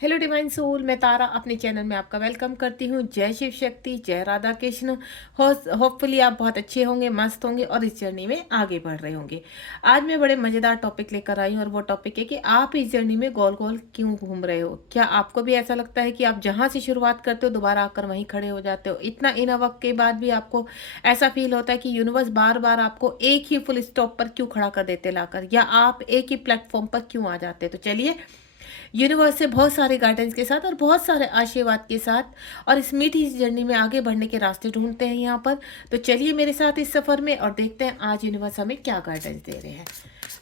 Hello divine soul, मैं तारा अपने channel में आपका वेलकम करती हूँ। जय शिव शक्ति, जय राधा कृष्ण। होपफुली आप बहुत अच्छे होंगे, मस्त होंगे और इस जर्नी में आगे बढ़ रहे होंगे। आज मैं बड़े मज़ेदार टॉपिक लेकर आई हूँ और वो टॉपिक है कि आप इस जर्नी में गोल गोल क्यों घूम रहे हो। क्या आपको भी ऐसा लगता है कि आप जहाँ से शुरुआत करते हो दोबारा आकर वहीं खड़े हो जाते हो? इतना इन वक्त के बाद भी आपको ऐसा फील होता है कि यूनिवर्स बार बार आपको एक ही फुल स्टॉप पर क्यों खड़ा कर देते लाकर, या आप एक ही प्लेटफॉर्म पर क्यों आ जाते? तो चलिए, यूनिवर्स से बहुत सारे गाइडेंस के साथ और बहुत सारे आशीर्वाद के साथ और इस मीठी इस जर्नी में आगे बढ़ने के रास्ते ढूंढते हैं यहाँ पर। तो चलिए मेरे साथ इस सफ़र में और देखते हैं आज यूनिवर्स हमें क्या गाइडेंस दे रहे हैं।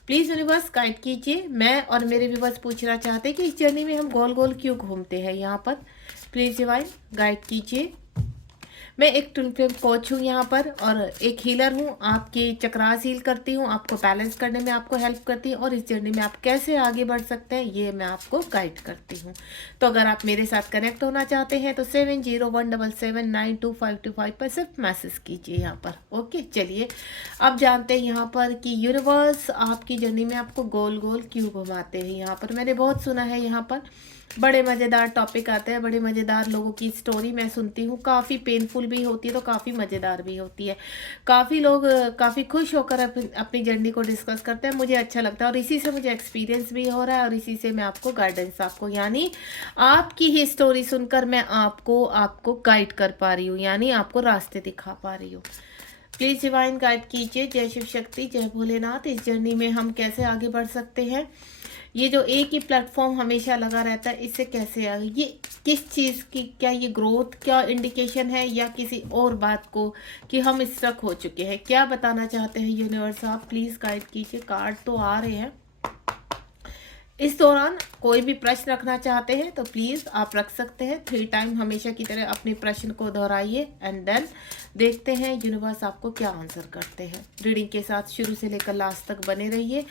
प्लीज़ यूनिवर्स गाइड कीजिए। मैं और मेरे व्यूवर्स पूछना चाहते हैं कि इस जर्नी में हम गोल गोल क्यों घूमते हैं यहाँ पर। प्लीज़ डिवाइन गाइड कीजिए। मैं एक ट्विन फ्लेम कोच हूँ यहाँ पर और एक हीलर हूँ। आपकी चक्रास हील करती हूँ, आपको बैलेंस करने में आपको हेल्प करती हूँ और इस जर्नी में आप कैसे आगे बढ़ सकते हैं ये मैं आपको गाइड करती हूँ। तो अगर आप मेरे साथ कनेक्ट होना चाहते हैं तो 7017792525 पर सिर्फ मैसेज कीजिए यहाँ पर। ओके, चलिए अब जानते हैं यहाँ पर कि यूनिवर्स आपकी जर्नी में आपको गोल गोल क्यों घुमाते हैं। यहाँ पर मैंने बहुत सुना है, यहाँ पर बड़े मज़ेदार टॉपिक आते हैं, बड़े मज़ेदार लोगों की स्टोरी मैं सुनती हूँ। काफ़ी पेनफुल भी होती है तो काफ़ी मज़ेदार भी होती है। काफ़ी लोग काफ़ी खुश होकर अपनी जर्नी को डिस्कस करते हैं। मुझे अच्छा लगता है और इसी से मुझे एक्सपीरियंस भी हो रहा है और इसी से मैं आपको गाइडेंस आपको यानी आपकी ही स्टोरी सुनकर मैं आपको आपको गाइड कर पा रही हूँ, यानी आपको रास्ते दिखा पा रही हूँ। प्लीज़ डिवाइन गाइड कीजिए। जय शिव शक्ति, जय भोलेनाथ। इस जर्नी में हम कैसे आगे बढ़ सकते हैं? ये जो एक ही प्लेटफॉर्म हमेशा लगा रहता है, इससे कैसे आगे, ये किस चीज़ की, क्या ये ग्रोथ क्या इंडिकेशन है या किसी और बात को कि हम स्टक हो चुके हैं? क्या बताना चाहते हैं यूनिवर्स? आप प्लीज़ गाइड कीजिए। कार्ड तो आ रहे हैं। इस दौरान कोई भी प्रश्न रखना चाहते हैं तो प्लीज़ आप रख सकते हैं। 3 टाइम हमेशा की तरह अपने प्रश्न को दोहराइए एंड देन देखते हैं यूनिवर्स आपको क्या आंसर करते हैं। रीडिंग के साथ शुरू से लेकर लास्ट तक बने रहिए।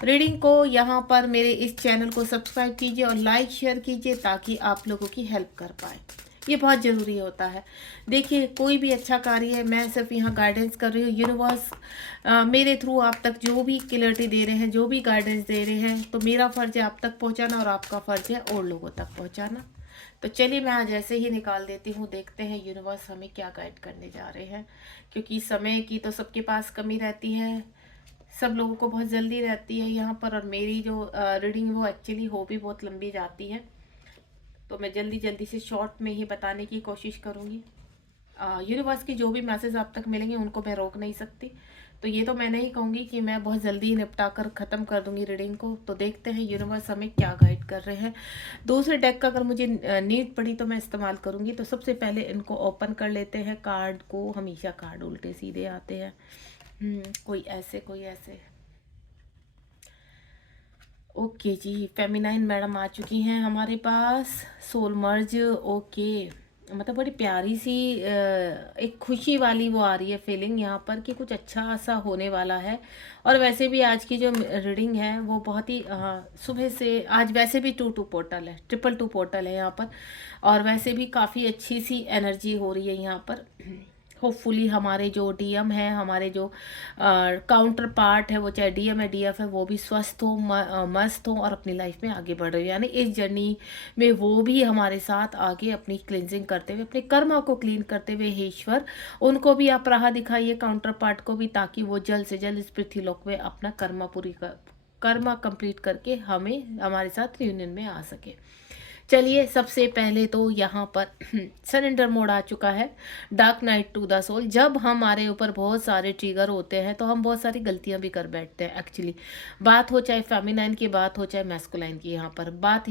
रीडिंग को यहाँ पर मेरे इस चैनल को सब्सक्राइब कीजिए और लाइक शेयर कीजिए ताकि आप लोगों की हेल्प कर पाए। ये बहुत ज़रूरी होता है। देखिए, कोई भी अच्छा कार्य है, मैं सिर्फ यहाँ गाइडेंस कर रही हूँ। यूनिवर्स मेरे थ्रू आप तक जो भी क्लियरिटी दे रहे हैं, जो भी गाइडेंस दे रहे हैं, तो मेरा फ़र्ज़ है आप तक पहुँचाना और आपका फ़र्ज़ है और लोगों तक पहुँचाना। तो चलिए मैं आज ऐसे ही निकाल देती हूँ, देखते हैं यूनिवर्स हमें क्या गाइड करने जा रहे हैं। क्योंकि समय की तो सबके पास कमी रहती है, सब लोगों को बहुत जल्दी रहती है यहाँ पर, और मेरी जो रीडिंग वो एक्चुअली हो भी बहुत लंबी जाती है, तो मैं जल्दी जल्दी से शॉर्ट में ही बताने की कोशिश करूँगी। यूनिवर्स की जो भी मैसेज आप तक मिलेंगे उनको मैं रोक नहीं सकती, तो ये तो मैं नहीं कहूँगी कि मैं बहुत जल्दी ही निपटा कर ख़त्म कर दूँगी रीडिंग को। तो देखते हैं यूनिवर्स हमें क्या गाइड कर रहे हैं। दूसरे डेक का अगर मुझे नीड पड़ी तो मैं इस्तेमाल करूँगी। तो सबसे पहले इनको ओपन कर लेते हैं। कार्ड को हमेशा कार्ड उल्टे सीधे आते हैं। कोई ऐसे कोई ऐसे। ओके जी, फेमिनाइन मैडम आ चुकी हैं हमारे पास। सोल मर्ज, ओके। मतलब बड़ी प्यारी सी एक खुशी वाली वो आ रही है फीलिंग यहाँ पर कि कुछ अच्छा सा होने वाला है। और वैसे भी आज की जो रीडिंग है वो बहुत ही सुबह से आज वैसे भी 2-2 पोर्टल है, 2-2 पोर्टल है यहाँ पर, और वैसे भी काफ़ी अच्छी सी एनर्जी हो रही है यहाँ पर। होपफुली हमारे जो डीएम है, हमारे जो काउंटर पार्ट है, वो चाहे डीएम है डीएफ है, वो भी स्वस्थ हो, मस्त हो और अपनी लाइफ में आगे बढ़ रहे हो। यानी इस जर्नी में वो भी हमारे साथ आगे अपनी क्लिनजिंग करते हुए, अपने कर्मा को क्लीन करते हुए हे ईश्वर, उनको भी आप राह दिखाइए काउंटर पार्ट को भी, ताकि वो जल्द से जल्द इस पृथ्वीलोक में अपना कर्मा कंप्लीट करके हमें हमारे साथ रियूनियन में आ सके। चलिए, सबसे पहले तो यहाँ पर सरेंडर मोड आ चुका है। Dark night to the soul. जब हमारे ऊपर बहुत सारे ट्रिगर होते हैं तो हम बहुत सारी गलतियाँ भी कर बैठते हैं एक्चुअली। बात हो चाहे फेमिनाइन की, बात हो चाहे मैस्कुलाइन की, यहाँ पर बात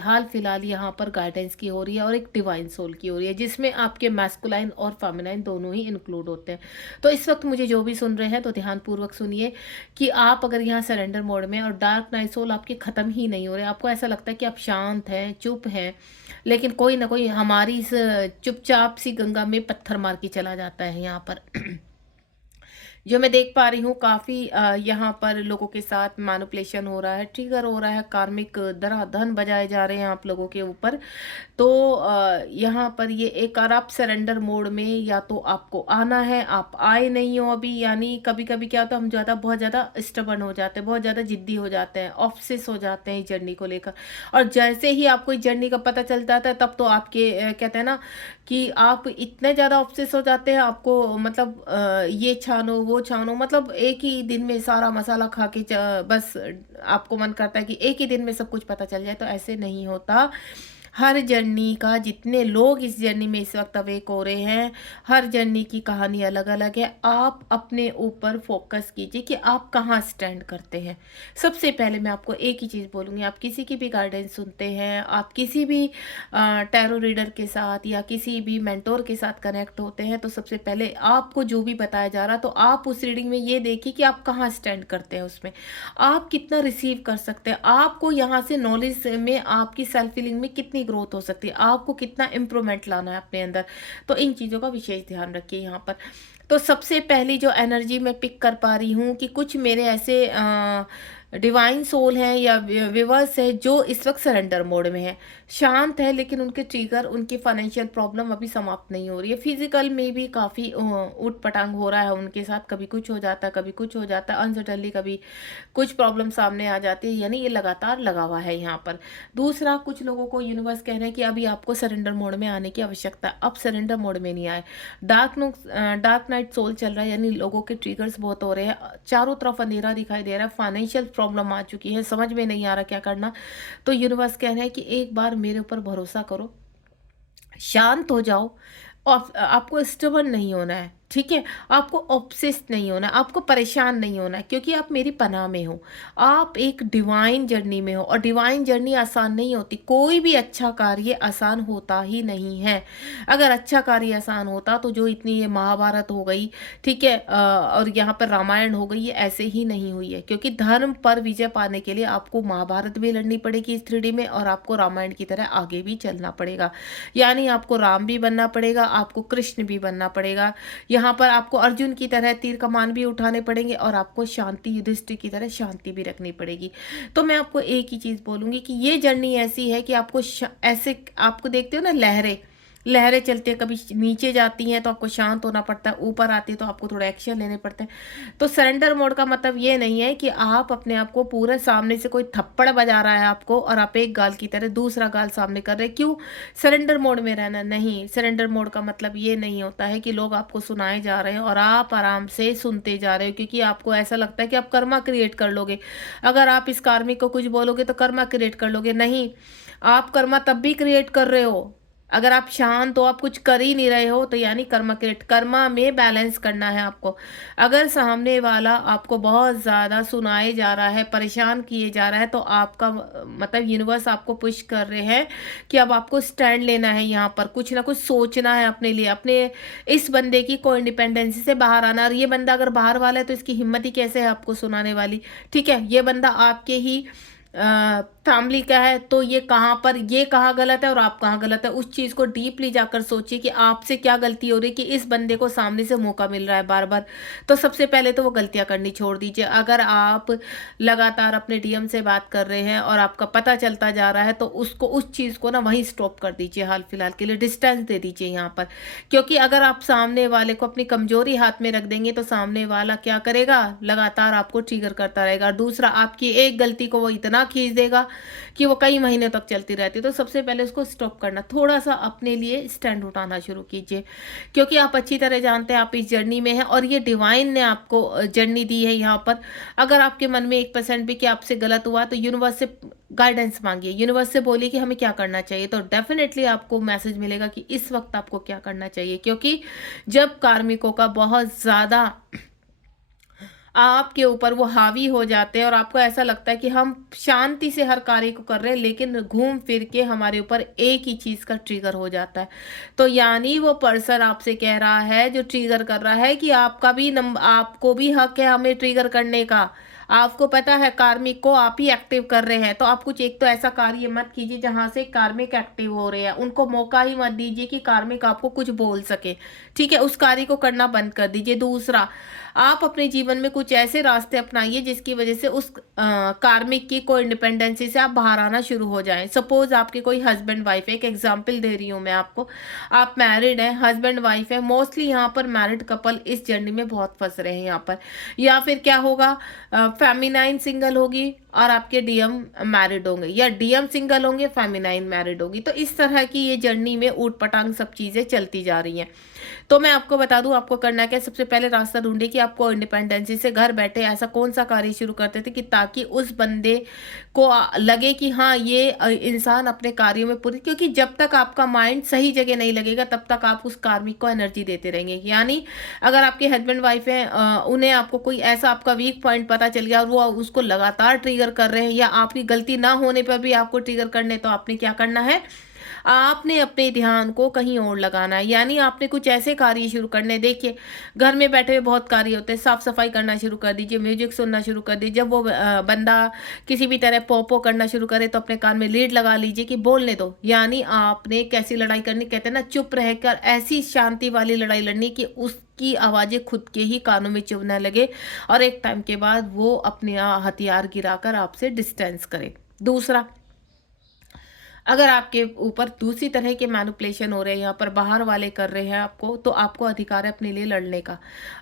हाल फिलहाल यहाँ पर गाइडेंस की हो रही है और एक डिवाइन सोल की हो रही है, जिसमें आपके मैस्कुलाइन और फेमिनाइन दोनों ही इंक्लूड होते हैं। तो इस वक्त मुझे जो भी सुन रहे हैं तो ध्यानपूर्वक सुनिए कि आप अगर यहाँ सरेंडर मोड में और डार्क नाइट सोल आपके ख़त्म ही नहीं हो रहे, आपको ऐसा लगता है कि आप शांत हैं, चुप हैं, लेकिन कोई ना कोई हमारी इस चुपचाप सी गंगा में पत्थर मार के चला जाता है यहाँ पर। जो मैं देख पा रही हूँ काफ़ी यहाँ पर लोगों के साथ मैनिपुलेशन हो रहा है, ट्रिगर हो रहा है, कार्मिक धन बजाए जा रहे हैं आप लोगों के ऊपर। तो यहाँ पर ये एक, और आप सरेंडर मोड में या तो आपको आना है, आप आए नहीं हो अभी। यानी कभी कभी क्या होता है, हम बहुत ज़्यादा स्टबर्न हो जाते हैं, बहुत ज़्यादा जिद्दी हो जाते हैं, ऑब्सेस हो जाते हैं इस जर्नी को लेकर। और जैसे ही आपको इस जर्नी का पता चल जाता है, तब तो आपके कहते हैं ना कि आप इतने ज़्यादा ऑब्सेस हो जाते हैं, आपको मतलब ये छानो वो छानो, मतलब एक ही दिन में सारा मसाला खा के बस आपको मन करता है कि एक ही दिन में सब कुछ पता चल जाए। तो ऐसे नहीं होता। हर जर्नी का, जितने लोग इस जर्नी में इस वक्त अवेक हो रहे हैं, हर जर्नी की कहानी अलग अलग है। आप अपने ऊपर फोकस कीजिए कि आप कहाँ स्टैंड करते हैं। सबसे पहले मैं आपको एक ही चीज़ बोलूँगी, आप किसी की भी गाइडेंस सुनते हैं, आप किसी भी टैरो रीडर के साथ या किसी भी मेंटोर के साथ कनेक्ट होते हैं, तो सबसे पहले आपको जो भी बताया जा रहा, तो आप उस रीडिंग में ये देखिए कि आप कहाँ स्टैंड करते हैं, उसमें आप कितना रिसीव कर सकते हैं, आपको यहाँ से नॉलेज में आपकी सेल्फ फीलिंग में कितनी ग्रोथ हो सकती है, आपको कितना इम्प्रूवमेंट लाना है अपने अंदर। तो इन चीज़ों का विशेष ध्यान रखिए यहाँ पर। तो सबसे पहली जो एनर्जी मैं पिक कर पा रही हूँ कि कुछ मेरे ऐसे डिवाइन सोल हैं या विवर्स है जो इस वक्त सरेंडर मोड में है, शांत है, लेकिन उनके ट्रिगर, उनकी फाइनेंशियल प्रॉब्लम अभी समाप्त नहीं हो रही है। फिजिकल में भी काफ़ी उठ पटांग हो रहा है उनके साथ, कभी कुछ हो जाता है, कभी कुछ हो जाता है, अनसडनली कभी कुछ प्रॉब्लम सामने आ जाती है। यानी ये लगातार लगा हुआ है यहाँ पर। दूसरा, कुछ लोगों को यूनिवर्स कह रहे हैं कि अभी आपको सरेंडर मोड में आने की आवश्यकता है, अब सरेंडर मोड में नहीं आए। डार्क नाइट सोल चल रहा है, यानी लोगों के ट्रिगर्स बहुत हो रहे हैं, चारों तरफ अंधेरा दिखाई दे रहा है, फाइनेंशियल प्रॉब्लम आ चुकी है, समझ में नहीं आ रहा क्या करना। तो यूनिवर्स कह रहे हैं कि एक बार मेरे ऊपर भरोसा करो, शांत हो जाओ, और आपको स्टबर्न नहीं होना है, ठीक है? आपको ऑब्सेस्ड नहीं होना, आपको परेशान नहीं होना है, क्योंकि आप मेरी पनाह में हो। आप एक डिवाइन जर्नी में हो, और डिवाइन जर्नी आसान नहीं होती। कोई भी अच्छा कार्य आसान होता ही नहीं है। अगर अच्छा कार्य आसान होता तो जो इतनी ये महाभारत हो गई, ठीक है, और यहाँ पर रामायण हो गई, ये ऐसे ही नहीं हुई है। क्योंकि धर्म पर विजय पाने के लिए आपको महाभारत भी लड़नी पड़ेगी इस 3D में, और आपको रामायण की तरह आगे भी चलना पड़ेगा। यानी आपको राम भी बनना पड़ेगा, आपको कृष्ण भी बनना पड़ेगा। यहाँ पर आपको अर्जुन की तरह तीर कमान भी उठाने पड़ेंगे, और आपको शांति, युधिष्ठिर की तरह शांति भी रखनी पड़ेगी। तो मैं आपको एक ही चीज़ बोलूँगी कि ये जर्नी ऐसी है कि आपको ऐसे, आपको देखते हो ना लहरें, लहरें चलती हैं, कभी नीचे जाती हैं तो आपको शांत होना पड़ता है, ऊपर आती है तो आपको थोड़ा एक्शन लेने पड़ते हैं। तो सरेंडर मोड का मतलब ये नहीं है कि आप अपने आप को पूरे, सामने से कोई थप्पड़ बजा रहा है आपको और आप एक गाल की तरह दूसरा गाल सामने कर रहे हैं, क्यों? सरेंडर मोड में रहना नहीं। सरेंडर मोड का मतलब ये नहीं होता है कि लोग आपको सुनाए जा रहे हैं और आप आराम से सुनते जा रहे हो, क्योंकि आपको ऐसा लगता है कि आप कर्मा क्रिएट कर लोगे। अगर आप इस कार्मिक को कुछ बोलोगे तो कर्मा क्रिएट कर लोगे, नहीं। आप कर्मा तब भी क्रिएट कर रहे हो अगर आप शांत हो, आप कुछ कर ही नहीं रहे हो, तो यानी कर्मा क्रिएट, कर्मा में बैलेंस करना है आपको। अगर सामने वाला आपको बहुत ज़्यादा सुनाए जा रहा है, परेशान किए जा रहा है, तो आपका मतलब यूनिवर्स आपको पुश कर रहे हैं कि अब आपको स्टैंड लेना है, यहाँ पर कुछ ना कुछ सोचना है अपने लिए, अपने इस बंदे की को इंडिपेंडेंसी से बाहर आना। और ये बंदा अगर बाहर वाला है तो इसकी हिम्मत ही कैसे है आपको सुनाने वाली, ठीक है? ये बंदा आपके ही फैमिली का है, तो ये कहाँ पर, ये कहाँ गलत है और आप कहाँ गलत है, उस चीज़ को डीपली जाकर सोचिए कि आपसे क्या गलती हो रही है कि इस बंदे को सामने से मौका मिल रहा है बार बार। तो सबसे पहले तो वो गलतियां करनी छोड़ दीजिए। अगर आप लगातार अपने डीएम से बात कर रहे हैं और आपका पता चलता जा रहा है, तो उसको, उस चीज़ को ना वहीं स्टॉप कर दीजिए, हाल फिलहाल के लिए डिस्टेंस दे दीजिए यहाँ पर। क्योंकि अगर आप सामने वाले को अपनी कमजोरी हाथ में रख देंगे, तो सामने वाला क्या करेगा, लगातार आपको ट्रिगर करता रहेगा। और दूसरा, आपकी एक गलती को वो इतना खींच देगा कि वो कई महीने तक चलती रहती है। तो सबसे पहले उसको स्टॉप करना, थोड़ा सा अपने लिए स्टैंड उठाना शुरू कीजिए, क्योंकि आप अच्छी तरह जानते हैं आप इस जर्नी में हैं और ये डिवाइन ने आपको जर्नी दी है यहाँ पर। अगर आपके मन में 1% भी कि आपसे गलत हुआ, तो यूनिवर्स से गाइडेंस मांगिए, यूनिवर्स से बोलिए कि हमें क्या करना चाहिए, तो डेफिनेटली आपको मैसेज मिलेगा कि इस वक्त आपको क्या करना चाहिए। क्योंकि जब कार्मिकों का बहुत ज़्यादा आपके ऊपर वो हावी हो जाते हैं और आपको ऐसा लगता है कि हम शांति से हर कार्य को कर रहे हैं, लेकिन घूम फिर के हमारे ऊपर एक ही चीज़ का ट्रिगर हो जाता है, तो यानी वो पर्सन आपसे कह रहा है, जो ट्रिगर कर रहा है, कि आपका भी आपको भी हक है हमें ट्रिगर करने का। आपको पता है कार्मिक को आप ही एक्टिव कर रहे हैं, तो आप कुछ एक तो ऐसा कार्य मत कीजिए जहां से कार्मिक एक्टिव हो रहे हैं, उनको मौका ही मत दीजिए कि कार्मिक आपको कुछ बोल सके, ठीक है? उस कार्य को करना बंद कर दीजिए। दूसरा, आप अपने जीवन में कुछ ऐसे रास्ते अपनाइए जिसकी वजह से उस कार्मिक की को इंडिपेंडेंसी से आप बाहर आना शुरू हो जाएं। सपोज आपके कोई हस्बैंड वाइफ है, एक एग्जांपल दे रही हूँ मैं आपको, आप मैरिड हैं, हस्बैंड वाइफ है, मोस्टली यहाँ पर मैरिड कपल इस जर्नी में बहुत फंस रहे हैं यहाँ पर। या फिर क्या होगा, फेमिनाइन सिंगल होगी और आपके डीएम मैरिड होंगे, या डीएम सिंगल होंगे, फेमिनाइन मैरिड होगी। तो इस तरह की ये जर्नी में ऊट पटांग सब चीजें चलती जा रही हैं। तो मैं आपको बता दूं आपको करना क्या है। सबसे पहले रास्ता ढूंढिए कि आपको इंडिपेंडेंसी से घर बैठे ऐसा कौन सा कार्य शुरू करते थे कि ताकि उस बंदे को लगे कि हाँ ये इंसान अपने कार्यों में पूरी, क्योंकि जब तक आपका माइंड सही जगह नहीं लगेगा तब तक आप उस कार्मिक को एनर्जी देते रहेंगे। यानी अगर आपके हस्बैंड वाइफ हैं, उन्हें आपको कोई ऐसा आपका वीक पॉइंट पता चल गया और वो उसको लगातार ट्रिगर कर रहे हैं, या आपकी गलती ना होने पर भी आपको ट्रिगर करने, तो आपने क्या करना है, आपने अपने ध्यान को कहीं और लगाना है। यानी आपने कुछ ऐसे कार्य शुरू करने, देखिए घर में बैठे हुए बहुत कार्य होते हैं, साफ सफाई करना शुरू कर दीजिए, म्यूजिक सुनना शुरू कर दीजिए। जब वो बंदा किसी भी तरह पोपो करना शुरू करे तो अपने कान में लीड लगा लीजिए कि बोलने दो। यानी आपने कैसी लड़ाई करनी, कहते हैं ना, चुप रहकर ऐसी शांति वाली लड़ाई लड़नी कि उसकी आवाजें खुद के ही कानों में चुभने लगे और एक टाइम के बाद वो अपने हथियार गिराकर आपसे डिस्टेंस करे। दूसरा, अगर आपके ऊपर दूसरी तरह के मैनिपुलेशन हो रहे हैं, यहाँ पर बाहर वाले कर रहे हैं आपको, तो आपको अधिकार है अपने लिए लड़ने का।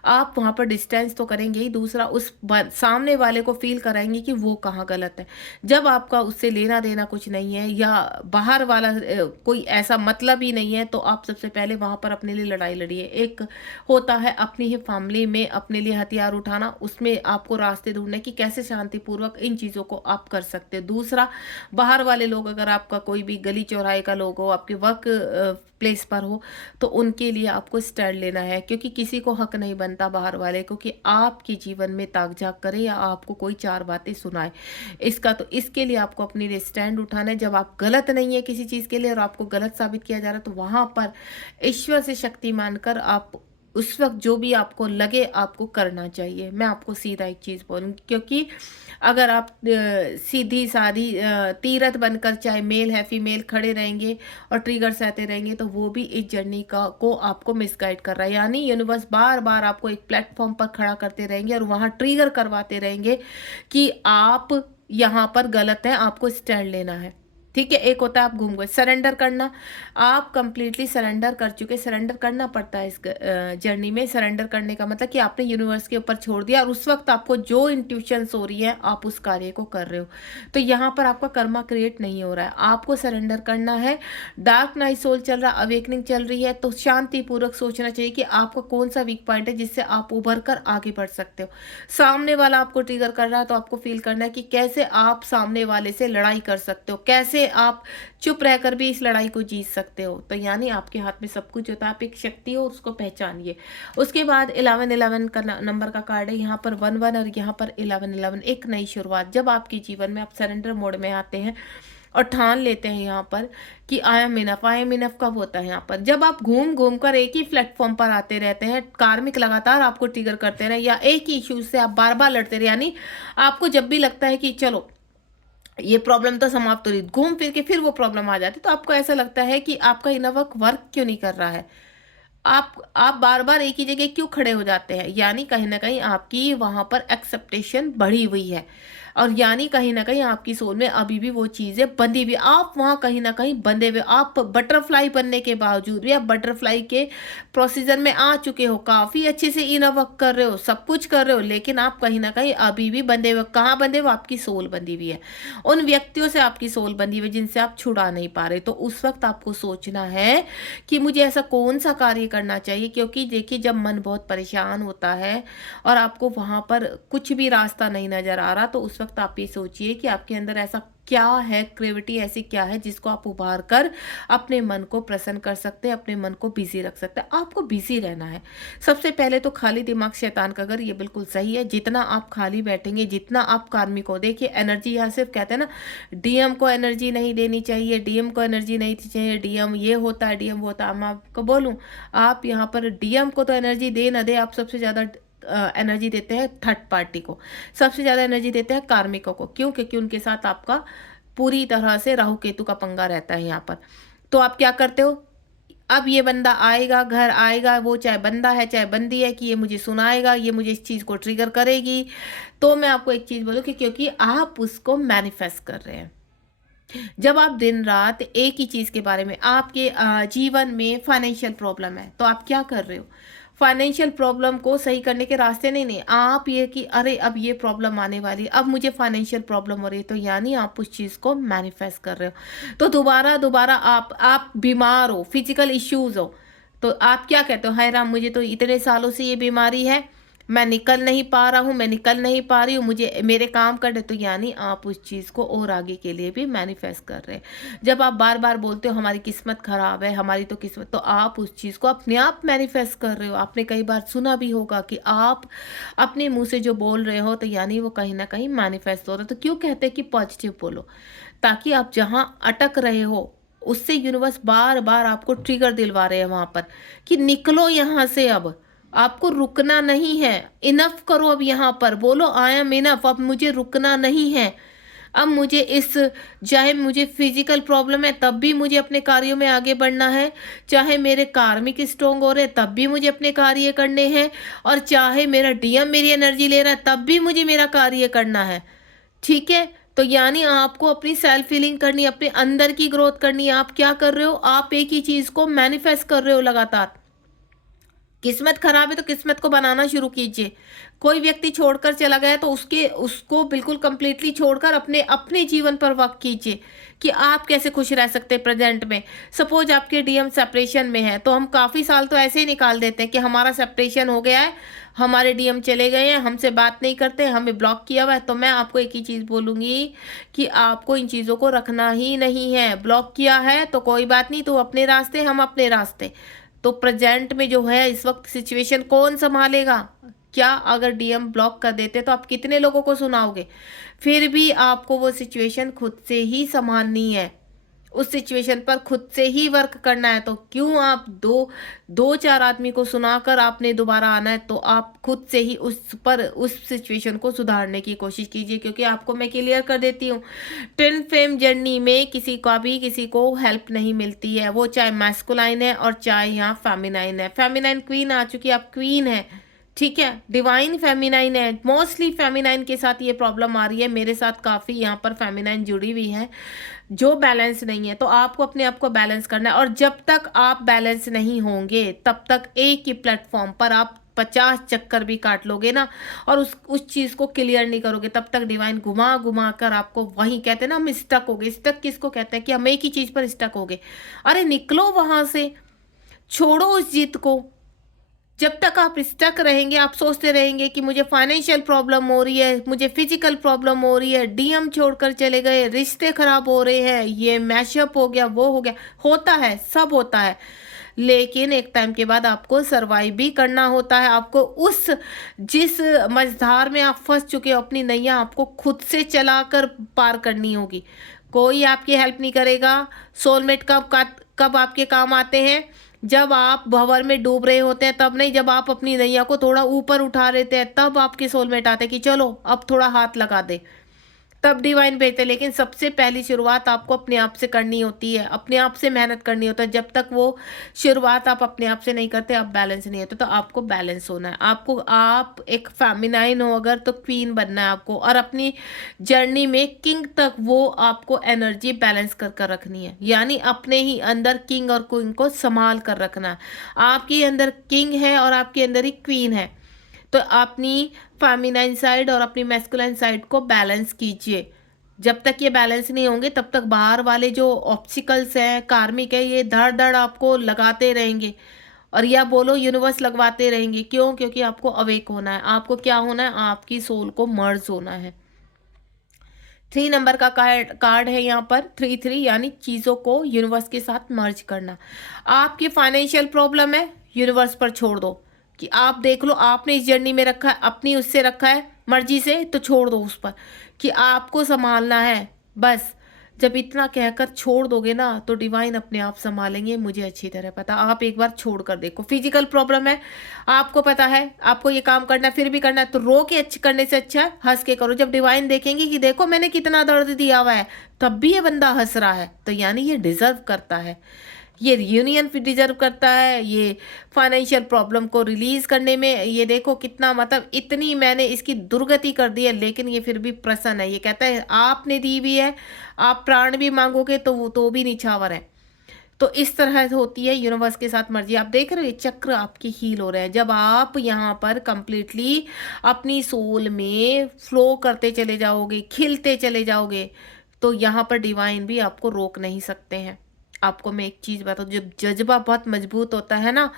आप वहाँ पर डिस्टेंस तो करेंगे ही, दूसरा उस सामने वाले को फील कराएंगे कि वो कहाँ गलत है। जब आपका उससे लेना देना कुछ नहीं है या बाहर वाला कोई ऐसा मतलब ही नहीं है, तो आप सबसे पहले वहाँ पर अपने लिए लड़ाई लड़िए। एक होता है अपनी ही फैमिली में अपने लिए हथियार उठाना, उसमें आपको रास्ते ढूंढने कि कैसे शांतिपूर्वक इन चीज़ों को आप कर सकते हैं। दूसरा, बाहर वाले लोग, अगर आपका कोई भी गली चौराहे का लोग हो, आपके वर्क प्लेस पर हो, तो उनके लिए आपको स्टैंड लेना है, क्योंकि किसी को हक नहीं बनता बाहर वाले को कि आपके जीवन में ताक झाक करे या आपको कोई चार बातें सुनाए इसका। तो इसके लिए आपको अपने लिए स्टैंड उठाना है। जब आप गलत नहीं है किसी चीज़ के लिए और आपको गलत साबित किया जा रहा है, तो वहाँ पर ईश्वर से शक्ति मानकर आप उस वक्त जो भी आपको लगे आपको करना चाहिए। मैं आपको सीधा एक चीज़ बोलूँगी, क्योंकि अगर आप सीधी सादी तीरथ बनकर चाहे मेल है फीमेल खड़े रहेंगे और ट्रिगर सहते रहेंगे, तो वो भी इस जर्नी का को आपको मिसगाइड कर रहा है। यानी यूनिवर्स बार बार आपको एक प्लेटफॉर्म पर खड़ा करते रहेंगे और वहाँ ट्रिगर करवाते रहेंगे कि आप यहाँ पर गलत हैं, आपको स्टैंड लेना है। ठीक है, एक होता है आप घूम गए, सरेंडर करना। आप कंप्लीटली सरेंडर कर चुके, सरेंडर करना पड़ता है इस जर्नी में। सरेंडर करने का मतलब कि आपने यूनिवर्स के ऊपर छोड़ दिया और उस वक्त आपको जो इंट्यूशंस हो रही है आप उस कार्य को कर रहे हो। तो यहाँ पर आपका कर्मा क्रिएट नहीं हो रहा है, आपको सरेंडर करना है। डार्क नाइट सोल चल रहा, अवेकनिंग चल रही है, तो शांतिपूर्वक सोचना चाहिए कि आपका कौन सा वीक पॉइंट है जिससे आप उभर कर आगे बढ़ सकते हो। सामने वाला आपको ट्रिगर कर रहा है तो आपको फील करना है कि कैसे आप सामने वाले से लड़ाई कर सकते हो, कैसे आप चुप रहकर भी इस लड़ाई को जीत सकते हो। तो यानी आपके हाथ में सब कुछ होता है, आप एक शक्ति हो, उसको पहचानिए। उसके बाद 1111 का नंबर का कार्ड है, यहाँ पर 11 और यहाँ पर 1111, एक नई शुरुआत। जब आपके जीवन में आप सरेंडर मोड में आते हैं और ठान लेते हैं यहाँ पर कि I am enough. I am enough कब होता है, यहाँ पर जब आप घूम घूम कर एक ही प्लेटफॉर्म पर आते रहते हैं, कार्मिक लगातार आपको ट्रिगर करते रहे या एक ही इश्यूज से आप बार बार लड़ते रहे। यानी आपको जब भी लगता है कि चलो ये प्रॉब्लम तो समाप्त हो रही, घूम फिर के फिर वो प्रॉब्लम आ जाती, तो आपको ऐसा लगता है कि आपका इनर वर्क क्यों नहीं कर रहा है, आप बार बार एक ही जगह क्यों खड़े हो जाते हैं। यानी कहीं ना कहीं आपकी वहां पर एक्सेप्टेशन बढ़ी हुई है और यानी कहीं ना कहीं आपकी सोल में अभी भी वो चीजें बंधी हुई, आप वहां कहीं ना कहीं बंधे हुए। आप बटरफ्लाई बनने के बावजूद भी आप बटरफ्लाई के प्रोसीजर में आ चुके हो, काफी अच्छे से इनर वर्क कर रहे हो, सब कुछ कर रहे हो, लेकिन आप कहीं ना कहीं अभी भी बंधे हुए। कहाँ बंधे हुए, आपकी सोल बंधी हुई है, उन व्यक्तियों से आपकी सोल बंधी हुई जिनसे आप छुड़ा नहीं पा रहे। तो उस वक्त आपको सोचना है कि मुझे ऐसा कौन सा कार्य करना चाहिए, क्योंकि देखिए जब मन बहुत परेशान होता है और आपको वहां पर कुछ भी रास्ता नहीं नजर आ रहा, तो उस वक्त आप ये सोचिए कि आपके अंदर ऐसा क्या है, क्रिएटिविटी ऐसी क्या है जिसको आप उभार कर अपने मन को प्रसन्न कर सकते हैं, अपने मन को बिजी रख सकते हैं। आपको बिजी रहना है। सबसे पहले तो खाली दिमाग शैतान का घर, ये बिल्कुल सही है। जितना आप खाली बैठेंगे, जितना आप कार्मिक हो, देखिए एनर्जी यहाँ सिर्फ कहते हैं ना, डीएम को एनर्जी नहीं देनी चाहिए, डीएम को एनर्जी नहीं चाहिए, डीएम ये होता है, डीएम वो होता है। मैं आपको बोलूँ, आप यहाँ पर डीएम को तो एनर्जी दे ना दे, आप सबसे ज़्यादा एनर्जी देते हैं थर्ड पार्टी को, सबसे ज़्यादा एनर्जी देते हैं कार्मिकों को। क्यों? क्योंकि उनके साथ आपका पूरी तरह से राहु केतु का पंगा रहता है यहाँ पर। तो आप क्या करते हो, अब ये बंदा आएगा, घर आएगा, वो चाहे बंदा है चाहे बंदी है, कि ये मुझे सुनाएगा, ये मुझे इस चीज़ को ट्रिगर करेगी। तो मैं आपको एक चीज़ बोलूँ कि क्योंकि आप उसको मैनिफेस्ट कर रहे हैं। जब आप दिन रात एक ही चीज़ के बारे में, आपके जीवन में फाइनेंशियल प्रॉब्लम है, तो आप क्या कर रहे हो? फाइनेंशियल प्रॉब्लम को सही करने के रास्ते नहीं आप ये कि अरे अब ये प्रॉब्लम आने वाली है, अब मुझे फाइनेंशियल प्रॉब्लम हो रही है, तो यानी आप उस चीज़ को मैनिफेस्ट कर रहे हो। तो दोबारा दोबारा आप बीमार हो, फिजिकल इश्यूज हो, तो आप क्या कहते हो, हाय राम मुझे तो इतने सालों से ये बीमारी है, मैं निकल नहीं पा रहा हूँ, मैं निकल नहीं पा रही हूँ, मुझे मेरे काम करने, तो यानी आप उस चीज़ को और आगे के लिए भी मैनिफेस्ट कर रहे हैं। जब आप बार बार बोलते हो हमारी किस्मत खराब है, हमारी तो किस्मत, तो आप उस चीज़ को अपने आप मैनिफेस्ट कर रहे हो। आपने कई बार सुना भी होगा कि आप अपने मुंह से जो बोल रहे हो, तो यानी वो कहीं ना कहीं मैनिफेस्ट हो रहा है। तो क्यों कहते हैं कि पॉजिटिव बोलो, ताकि आप जहाँ अटक रहे हो उससे यूनिवर्स बार बार आपको ट्रिगर दिलवा रहे हैं वहां पर, कि निकलो यहाँ से, अब आपको रुकना नहीं है, इनफ करो, अब यहाँ पर बोलो आई एम इनफ, अब मुझे रुकना नहीं है। अब मुझे इस, चाहे मुझे फिजिकल प्रॉब्लम है तब भी मुझे अपने कार्यों में आगे बढ़ना है, चाहे मेरे कार्मिक स्ट्रोंग हो रहे तब भी मुझे अपने कार्य करने हैं, और चाहे मेरा डीएम मेरी एनर्जी ले रहा है तब भी मुझे मेरा कार्य करना है। ठीक है, तो यानी आपको अपनी सेल्फ फीलिंग करनी है, अपने अंदर की ग्रोथ करनी है। आप क्या कर रहे हो, आप एक ही चीज को मैनिफेस्ट कर रहे हो लगातार। किस्मत खराब है तो किस्मत को बनाना शुरू कीजिए। कोई व्यक्ति छोड़कर चला गया तो उसको बिल्कुल कंप्लीटली छोड़कर अपने अपने जीवन पर वर्क कीजिए कि आप कैसे खुश रह सकते हैं प्रेजेंट में। सपोज आपके डीएम सेपरेशन में है, तो हम काफ़ी साल तो ऐसे ही निकाल देते हैं कि हमारा सेपरेशन हो गया है, हमारे डीएम चले गए हैं, हमसे बात नहीं करते, हमें ब्लॉक किया हुआ है। तो मैं आपको एक ही चीज़ बोलूँगी कि आपको इन चीज़ों को रखना ही नहीं है। ब्लॉक किया है तो कोई बात नहीं, तो अपने रास्ते, हम अपने रास्ते। तो प्रेजेंट में जो है इस वक्त सिचुएशन कौन संभालेगा? क्या अगर डीएम ब्लॉक कर देते तो आप कितने लोगों को सुनाओगे? फिर भी आपको वो सिचुएशन खुद से ही संभालनी है, उस सिचुएशन पर खुद से ही वर्क करना है। तो क्यों आप दो चार आदमी को सुनाकर आपने दोबारा आना है? तो आप खुद से ही उस सिचुएशन को सुधारने की कोशिश कीजिए, क्योंकि आपको मैं क्लियर कर देती हूँ, ट्विन फ्लेम जर्नी में किसी का भी किसी को हेल्प नहीं मिलती है, वो चाहे मैस्कुलाइन है और चाहे यहाँ फेमिनाइन है। फेमिनाइन क्वीन आ चुकी है, आप क्वीन है, ठीक है, डिवाइन फेमिनाइन है। मोस्टली फेमिनाइन के साथ ये प्रॉब्लम आ रही है, मेरे साथ काफ़ी यहाँ पर फेमिनाइन जुड़ी हुई है जो बैलेंस नहीं है। तो आपको अपने आप को बैलेंस करना है, और जब तक आप बैलेंस नहीं होंगे तब तक एक ही प्लेटफॉर्म पर आप 50 चक्कर भी काट लोगे ना, और उस चीज़ को क्लियर नहीं करोगे, तब तक डिवाइन घुमा घुमा कर आपको वहीं, कहते हैं ना हम स्टक हो गए। स्टक किसको कहते हैं? कि हम एक ही चीज़ पर स्टक हो गए। अरे निकलो वहां से, छोड़ो उस जिद को। जब तक आप स्टक रहेंगे, आप सोचते रहेंगे कि मुझे फाइनेंशियल प्रॉब्लम हो रही है, मुझे फिजिकल प्रॉब्लम हो रही है, डीएम छोड़कर चले गए, रिश्ते खराब हो रहे हैं, ये मैशअप हो गया, वो हो गया, होता है, सब होता है। लेकिन एक टाइम के बाद आपको सरवाइव भी करना होता है। आपको उस जिस मझधार में आप फंस चुके हो, अपनी नैया आपको खुद से चलाकर पार करनी होगी। कोई आपकी हेल्प नहीं करेगा। सोलमेट कब आपके काम आते हैं? जब आप भंवर में डूब रहे होते हैं तब नहीं, जब आप अपनी नैया को थोड़ा ऊपर उठा लेते हैं तब आपके सोलमेट आते हैं कि चलो अब थोड़ा हाथ लगा दे, तब डिवाइन भेजते हैं। लेकिन सबसे पहली शुरुआत आपको अपने आप से करनी होती है, अपने आप से मेहनत करनी होता है। जब तक वो शुरुआत आप अपने आप से नहीं करते, आप बैलेंस नहीं होते। तो आपको बैलेंस होना है। आपको, आप एक फेमिनाइन हो अगर, तो क्वीन बनना है आपको, और अपनी जर्नी में किंग तक वो आपको एनर्जी बैलेंस कर कर रखनी है। यानी अपने ही अंदर किंग और क्वीन को संभाल कर रखना है। आपके अंदर किंग है और आपके अंदर ही क्वीन है, तो अपनी फेमिनाइन साइड और अपनी मैस्कुलाइन साइड को बैलेंस कीजिए। जब तक ये बैलेंस नहीं होंगे तब तक बाहर वाले जो ऑब्स्टिकल्स हैं, कार्मिक है, ये धड़ धड़ आपको लगाते रहेंगे, और या बोलो यूनिवर्स लगवाते रहेंगे। क्यों? क्योंकि आपको अवेक होना है। आपको क्या होना है? आपकी सोल को मर्ज होना है। 3 नंबर का कार्ड है यहाँ पर, 3 यानी चीज़ों को यूनिवर्स के साथ मर्ज करना। आपकी फाइनेंशियल प्रॉब्लम है, यूनिवर्स पर छोड़ दो कि आप देख लो, आपने इस जर्नी में रखा है, अपनी उससे रखा है मर्जी से, तो छोड़ दो उस पर कि आपको संभालना है बस। जब इतना कहकर छोड़ दोगे ना, तो डिवाइन अपने आप संभालेंगे, मुझे अच्छी तरह पता। आप एक बार छोड़ कर देखो। फिजिकल प्रॉब्लम है, आपको पता है आपको ये काम करना है, फिर भी करना है, तो रो के करने से अच्छा हंस के करो। जब डिवाइन देखेंगे कि देखो मैंने कितना दर्द दिया हुआ है, तब भी ये बंदा हंस रहा है, तो यानी ये डिजर्व करता है। ये रियूनियन भी डिजर्व करता है, ये फाइनेंशियल प्रॉब्लम को रिलीज करने में, ये देखो कितना मतलब इतनी मैंने इसकी दुर्गति कर दी है, लेकिन ये फिर भी प्रसन्न है। ये कहता है आपने दी भी है, आप प्राण भी मांगोगे तो वो तो भी निछावर है। तो इस तरह से होती है यूनिवर्स के साथ मर्जी। आप देख रहे हो ये चक्र आपके हील हो रहे हैं जब आप यहाँ पर कंप्लीटली अपनी सोल में फ्लो करते चले जाओगे, खिलते चले जाओगे, तो यहाँ पर डिवाइन भी आपको रोक नहीं सकते हैं। आपको मैं एक चीज़ बताऊँ, जब जज्बा बहुत मजबूत होता है ना,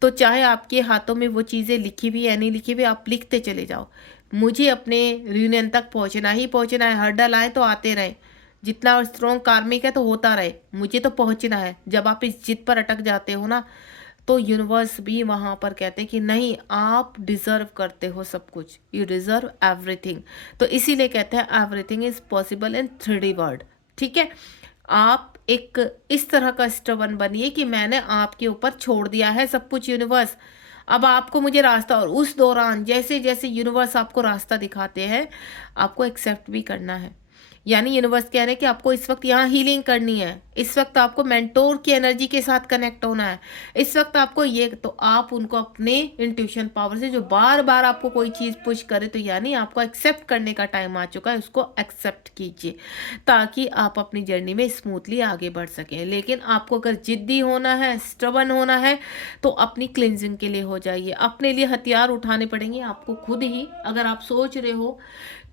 तो चाहे आपके हाथों में वो चीज़ें लिखी हुई या नहीं लिखी हुई, आप लिखते चले जाओ, मुझे अपने रियूनियन तक पहुँचना ही पहुँचना है, हर्डल आए तो आते रहे, जितना स्ट्रॉन्ग कार्मिक है तो होता रहे, मुझे तो पहुंचना है। जब आप इस जिद पर अटक जाते हो ना, तो यूनिवर्स भी वहां पर कहते हैं कि नहीं, आप डिजर्व करते हो सब कुछ, यू डिजर्व एवरीथिंग। तो इसीलिए कहते हैं everything is possible in 3D word. ठीक है, आप एक इस तरह का स्टबन बनिए कि मैंने आपके ऊपर छोड़ दिया है सब कुछ यूनिवर्स, अब आपको मुझे रास्ता, और उस दौरान जैसे जैसे यूनिवर्स आपको रास्ता दिखाते हैं, आपको एक्सेप्ट भी करना है। यानी यूनिवर्स कह रहे हैं कि आपको इस वक्त यहाँ हीलिंग करनी है, इस वक्त आपको मेंटोर की एनर्जी के साथ कनेक्ट होना है, इस वक्त आपको ये, तो आप उनको अपने इंट्यूशन पावर से जो बार बार आपको कोई चीज़ पुश करे, तो यानी आपको एक्सेप्ट करने का टाइम आ चुका है, उसको एक्सेप्ट कीजिए ताकि आप अपनी जर्नी में स्मूथली आगे बढ़ सकें। लेकिन आपको अगर जिद्दी होना है, स्टबन होना है, तो अपनी क्लिनजिंग के लिए हो जाइए, अपने लिए हथियार उठाने पड़ेंगे आपको खुद ही। अगर आप सोच रहे हो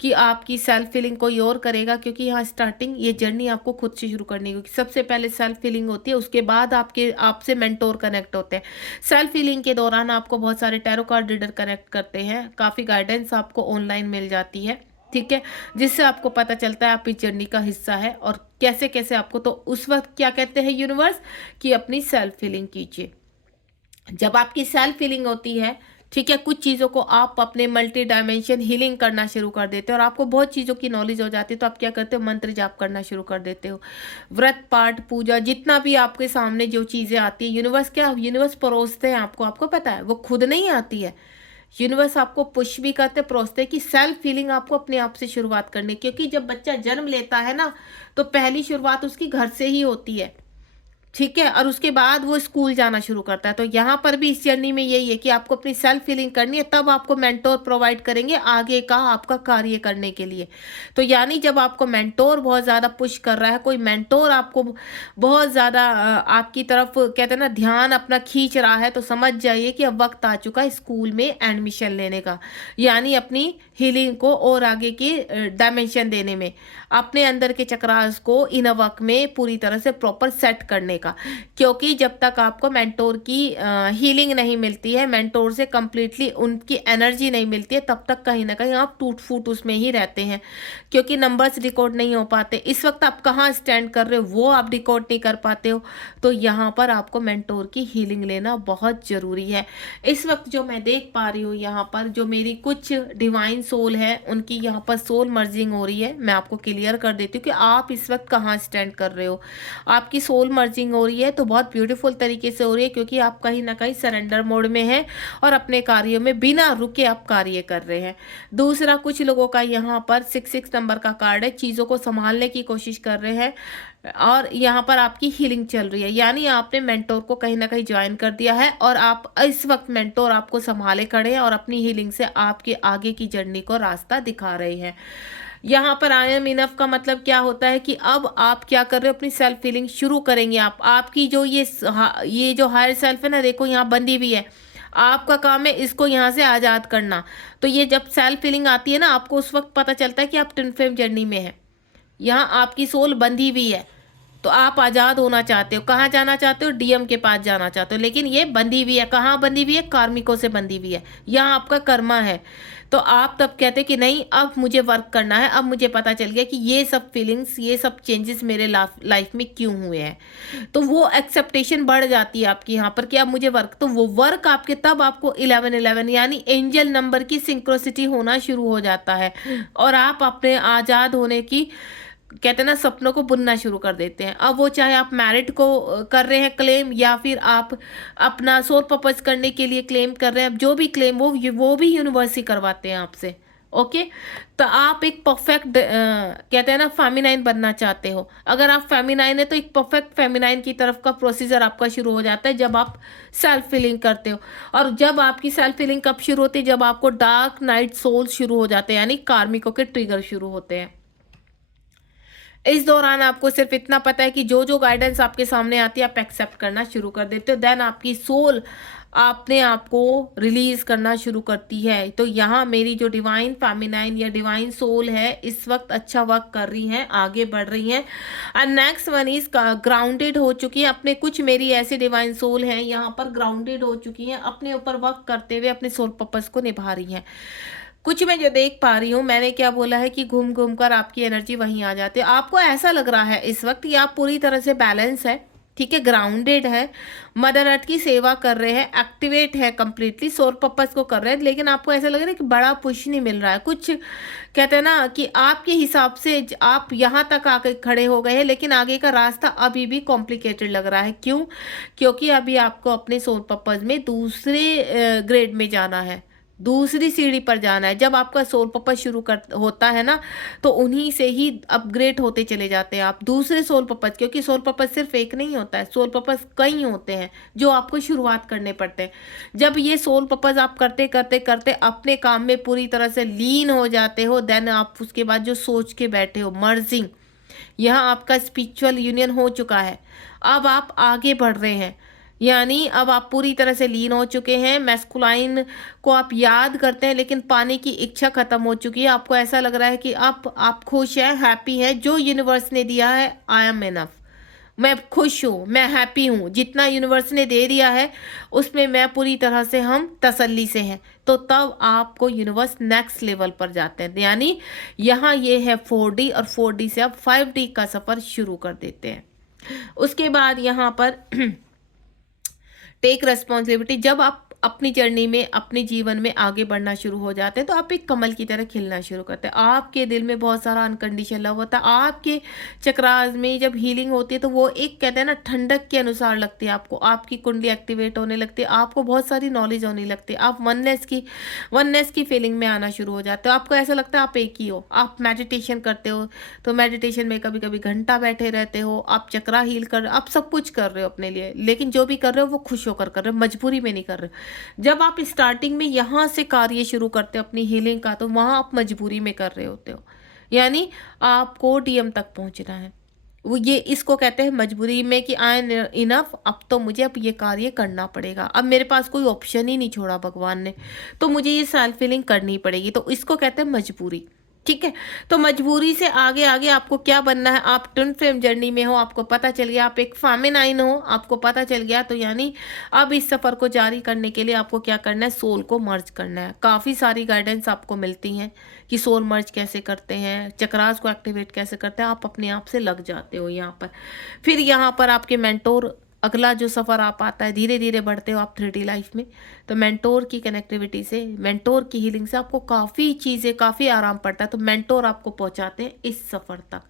कि आपकी सेल्फ फीलिंग कोई और करेगा, क्योंकि यहाँ स्टार्टिंग ये जर्नी आपको खुद से शुरू करनी होगी। सबसे पहले सेल्फ फीलिंग होती है, उसके बाद आपसे मेंटोर कनेक्ट होते हैं। सेल्फ फीलिंग के दौरान आपको बहुत सारे टैरो कार्ड रीडर कनेक्ट करते हैं, काफ़ी गाइडेंस आपको ऑनलाइन मिल जाती है। ठीक है, जिससे आपको पता चलता है आप इस जर्नी का हिस्सा है और कैसे कैसे आपको, तो उस वक्त क्या कहते हैं यूनिवर्स कि अपनी सेल्फ फीलिंग कीजिए। जब आपकी सेल्फ फीलिंग होती है, ठीक है, कुछ चीज़ों को आप अपने मल्टी डायमेंशन हीलिंग करना शुरू कर देते हो और आपको बहुत चीज़ों की नॉलेज हो जाती है, तो आप क्या करते हो, मंत्र जाप करना शुरू कर देते हो। व्रत पाठ पूजा जितना भी आपके सामने जो चीज़ें आती है, यूनिवर्स परोसते हैं आपको, आपको पता है वो खुद नहीं आती है। यूनिवर्स आपको पुश भी करते परोसते कि सेल्फ फीलिंग आपको अपने आप से शुरुआत करनी, क्योंकि जब बच्चा जन्म लेता है ना, तो पहली शुरुआत उसकी घर से ही होती है। ठीक है, और उसके बाद वो स्कूल जाना शुरू करता है। तो यहाँ पर भी इस जर्नी में यही है कि आपको अपनी सेल्फ फीलिंग करनी है, तब आपको मेंटोर प्रोवाइड करेंगे आगे का आपका कार्य करने के लिए। तो यानी जब आपको मेंटोर बहुत ज़्यादा पुश कर रहा है, कोई मेंटोर आपको बहुत ज़्यादा आपकी तरफ कहते हैं ना ध्यान अपना खींच रहा है, तो समझ जाइए कि अब वक्त आ चुका है स्कूल में एडमिशन लेने का, यानी अपनी हीलिंग को और आगे की डायमेंशन देने में, अपने अंदर के चक्रास को इनर वर्क में पूरी तरह से प्रॉपर सेट करने का। क्योंकि जब तक आपको मेंटोर की हीलिंग नहीं मिलती है, मेंटोर से कंप्लीटली उनकी एनर्जी नहीं मिलती है, तब तक कहीं ना कहीं आप टूट फूट उसमें ही रहते हैं, क्योंकि नंबर्स रिकॉर्ड नहीं हो पाते। इस वक्त आप कहाँ स्टैंड कर रहे हो वो आप रिकॉर्ड नहीं कर पाते हो। तो यहाँ पर आपको मेंटोर की हीलिंग लेना बहुत ज़रूरी है। इस वक्त जो मैं देख पा रही हूँ, यहाँ पर जो मेरी कुछ डिवाइन सोल है, उनकी यहाँ पर सोल मर्जिंग हो रही है। मैं आपको क्लियर कर देती हूँ कि आप इस वक्त कहाँ स्टैंड कर रहे हो। आपकी सोल मर्जिंग हो रही है तो बहुत ब्यूटीफुल तरीके से हो रही है, क्योंकि आप कहीं ना कहीं सरेंडर मोड में हैं और अपने कार्यों में बिना रुके आप कार्य कर रहे हैं। दूसरा, कुछ लोगों का यहाँ पर 66 नंबर का कार्ड है, चीज़ों को संभालने की कोशिश कर रहे हैं और यहाँ पर आपकी हीलिंग चल रही है, यानी आपने मेंटोर को कहीं ना कहीं ज्वाइन कर दिया है और आप इस वक्त मेंटोर आपको संभाले खड़े हैं और अपनी हीलिंग से आपके आगे की जर्नी को रास्ता दिखा रहे हैं। यहाँ पर आई एम इनफ का मतलब क्या होता है कि अब आप क्या कर रहे हो, अपनी सेल्फ फीलिंग शुरू करेंगे। आपकी जो ये जो हायर सेल्फ है ना, देखो यहाँ बंदी भी है, आपका काम है इसको यहाँ से आज़ाद करना। तो ये जब सेल्फ फीलिंग आती है ना, आपको उस वक्त पता चलता है कि आप ट्विन फ्लेम जर्नी में है, यहाँ आपकी सोल बंधी हुई है, तो आप आज़ाद होना चाहते हो। कहाँ जाना चाहते हो, डीएम के पास जाना चाहते हो, लेकिन ये बंधी हुई है। कहाँ बंधी हुई है, कार्मिकों से बंधी हुई है, यहाँ आपका कर्मा है। तो आप तब कहते कि नहीं, अब मुझे वर्क करना है, अब मुझे पता चल गया कि ये सब फीलिंग्स, ये सब चेंजेस मेरे लाइफ में क्यों हुए हैं। तो वो एक्सेप्टेशन बढ़ जाती है आपकी यहाँ पर कि अब मुझे वर्क, तो वो वर्क आपके तब आपको 1111 यानी एंजल नंबर की सिंक्रोसिटी होना शुरू हो जाता है और आप अपने आज़ाद होने की कहते हैं ना सपनों को बुनना शुरू कर देते हैं। अब वो चाहे आप मैरिट को कर रहे हैं क्लेम, या फिर आप अपना सोल पर्पस करने के लिए क्लेम कर रहे हैं, अब जो भी क्लेम वो भी यूनिवर्स ही करवाते हैं आपसे। ओके। तो आप एक परफेक्ट कहते हैं ना फेमिनाइन बनना चाहते हो, अगर आप फेमिनाइन है तो एक परफेक्ट फेमिनाइन की तरफ का प्रोसीजर आपका शुरू हो जाता है जब आप सेल्फ फीलिंग करते हो। और जब आपकी सेल्फ फीलिंग कब शुरू होती है, जब आपको डार्क नाइट सोल शुरू हो जाते हैं, यानी कार्मिकों के ट्रिगर शुरू होते हैं। इस दौरान आपको सिर्फ इतना पता है कि जो जो गाइडेंस आपके सामने आती है आप एक्सेप्ट करना शुरू कर देते हो। देन आपकी सोल अपने आप को रिलीज करना शुरू करती है। तो यहाँ मेरी जो डिवाइन फेमिनाइन या डिवाइन सोल है इस वक्त अच्छा वर्क कर रही हैं, आगे बढ़ रही हैं। And next one is grounded हो चुकी है अपने, कुछ मेरी ऐसी डिवाइन सोल हैं यहाँ पर ग्राउंडेड हो चुकी हैं, अपने ऊपर वर्क करते हुए अपने सोल पर्पस को निभा रही हैं। कुछ मैं जो देख पा रही हूँ, मैंने क्या बोला है कि घूम घूम कर आपकी एनर्जी वहीं आ जाती है। आपको ऐसा लग रहा है इस वक्त कि आप पूरी तरह से बैलेंस है, ठीक है, ग्राउंडेड है, मदर अर्थ की सेवा कर रहे हैं, एक्टिवेट है, कंप्लीटली सोल पर्पस को कर रहे हैं। लेकिन आपको ऐसा लग रहा है कि बड़ा पुश नहीं मिल रहा है, कुछ कहते हैं ना कि आपके हिसाब से आप यहाँ तक आके खड़े हो गए हैं, लेकिन आगे का रास्ता अभी भी कॉम्प्लिकेटेड लग रहा है। क्यों? क्योंकि अभी आपको अपने सोल पर्पस में दूसरे ग्रेड में जाना है, दूसरी सीढ़ी पर जाना है। जब आपका सोल पर्पस शुरू कर होता है ना, तो उन्हीं से ही अपग्रेड होते चले जाते हैं आप दूसरे सोल पर्पस, क्योंकि सोल पर्पस सिर्फ एक नहीं होता है, सोल पर्पस कई होते हैं जो आपको शुरुआत करने पड़ते हैं। जब ये सोल पर्पस आप करते करते करते अपने काम में पूरी तरह से लीन हो जाते हो, देन आप उसके बाद जो सोच के बैठे हो मर्जिंग, यहाँ आपका स्पिरिचुअल यूनियन हो चुका है। अब आप आगे बढ़ रहे हैं, यानी अब आप पूरी तरह से लीन हो चुके हैं। मैस्कुलाइन को आप याद करते हैं, लेकिन पाने की इच्छा खत्म हो चुकी है। आपको ऐसा लग रहा है कि आप खुश हैं, हैप्पी हैं, जो यूनिवर्स ने दिया है आई एम इनफ, मैं खुश हूँ, मैं हैप्पी हूँ, जितना यूनिवर्स ने दे दिया है उसमें मैं पूरी तरह से हम तसल्ली से हैं। तो तब आपको यूनिवर्स नेक्स्ट लेवल पर जाते हैं, यानी यहाँ ये है 4D, और 4D से आप 5D का सफ़र शुरू कर देते हैं। उसके बाद यहाँ पर टेक रेस्पॉन्सिबिलिटी, जब आप अपनी जर्नी में अपने जीवन में आगे बढ़ना शुरू हो जाते हैं तो आप एक कमल की तरह खिलना शुरू करते हैं। आपके दिल में बहुत सारा अनकंडीशनल लव होता है। आपके चक्रास में जब हीलिंग होती है तो वो एक कहते हैं ना ठंडक के अनुसार लगती है आपको, आपकी कुंडली एक्टिवेट होने लगती है, आपको बहुत सारी नॉलेज होने लगती है, आप वननेस की फीलिंग में आना शुरू हो जाते हो। आपको ऐसा लगता है आप एक ही हो। आप मेडिटेशन करते हो तो मेडिटेशन में कभी कभी घंटा बैठे रहते हो, आप चक्रा हील कर, आप सब कुछ कर रहे हो अपने लिए, लेकिन जो भी कर रहे हो वो खुश होकर कर रहे हो, मजबूरी में नहीं कर रहे हो। जब आप स्टार्टिंग में यहाँ से कार्य शुरू करते हो अपनी हीलिंग का, तो वहाँ आप मजबूरी में कर रहे होते हो, यानी आपको डीएम तक पहुँचना है। वो ये इसको कहते हैं मजबूरी में कि आई एम इनफ, अब तो मुझे अब ये कार्य करना पड़ेगा, अब मेरे पास कोई ऑप्शन ही नहीं छोड़ा भगवान ने, तो मुझे ये सेल्फ फीलिंग करनी पड़ेगी। तो इसको कहते हैं मजबूरी, ठीक है। तो मजबूरी से आगे आगे आपको क्या बनना है, आप ट्विन फ्लेम जर्नी में हो, आपको पता चल गया, आप एक फेमिनाइन हो, आपको पता चल गया, तो यानी अब इस सफ़र को जारी करने के लिए आपको क्या करना है, सोल को मर्ज करना है। काफ़ी सारी गाइडेंस आपको मिलती हैं कि सोल मर्ज कैसे करते हैं, चक्रास को एक्टिवेट कैसे करते हैं, आप अपने आप से लग जाते हो यहाँ पर। फिर यहाँ पर आपके मेंटोर, अगला जो सफ़र आप आता है, धीरे धीरे बढ़ते हो आप 3D लाइफ में, तो मेंटोर की कनेक्टिविटी से, मेंटोर की हीलिंग से आपको काफ़ी चीज़ें, काफ़ी आराम पड़ता है। तो मेंटोर आपको पहुंचाते हैं इस सफ़र तक।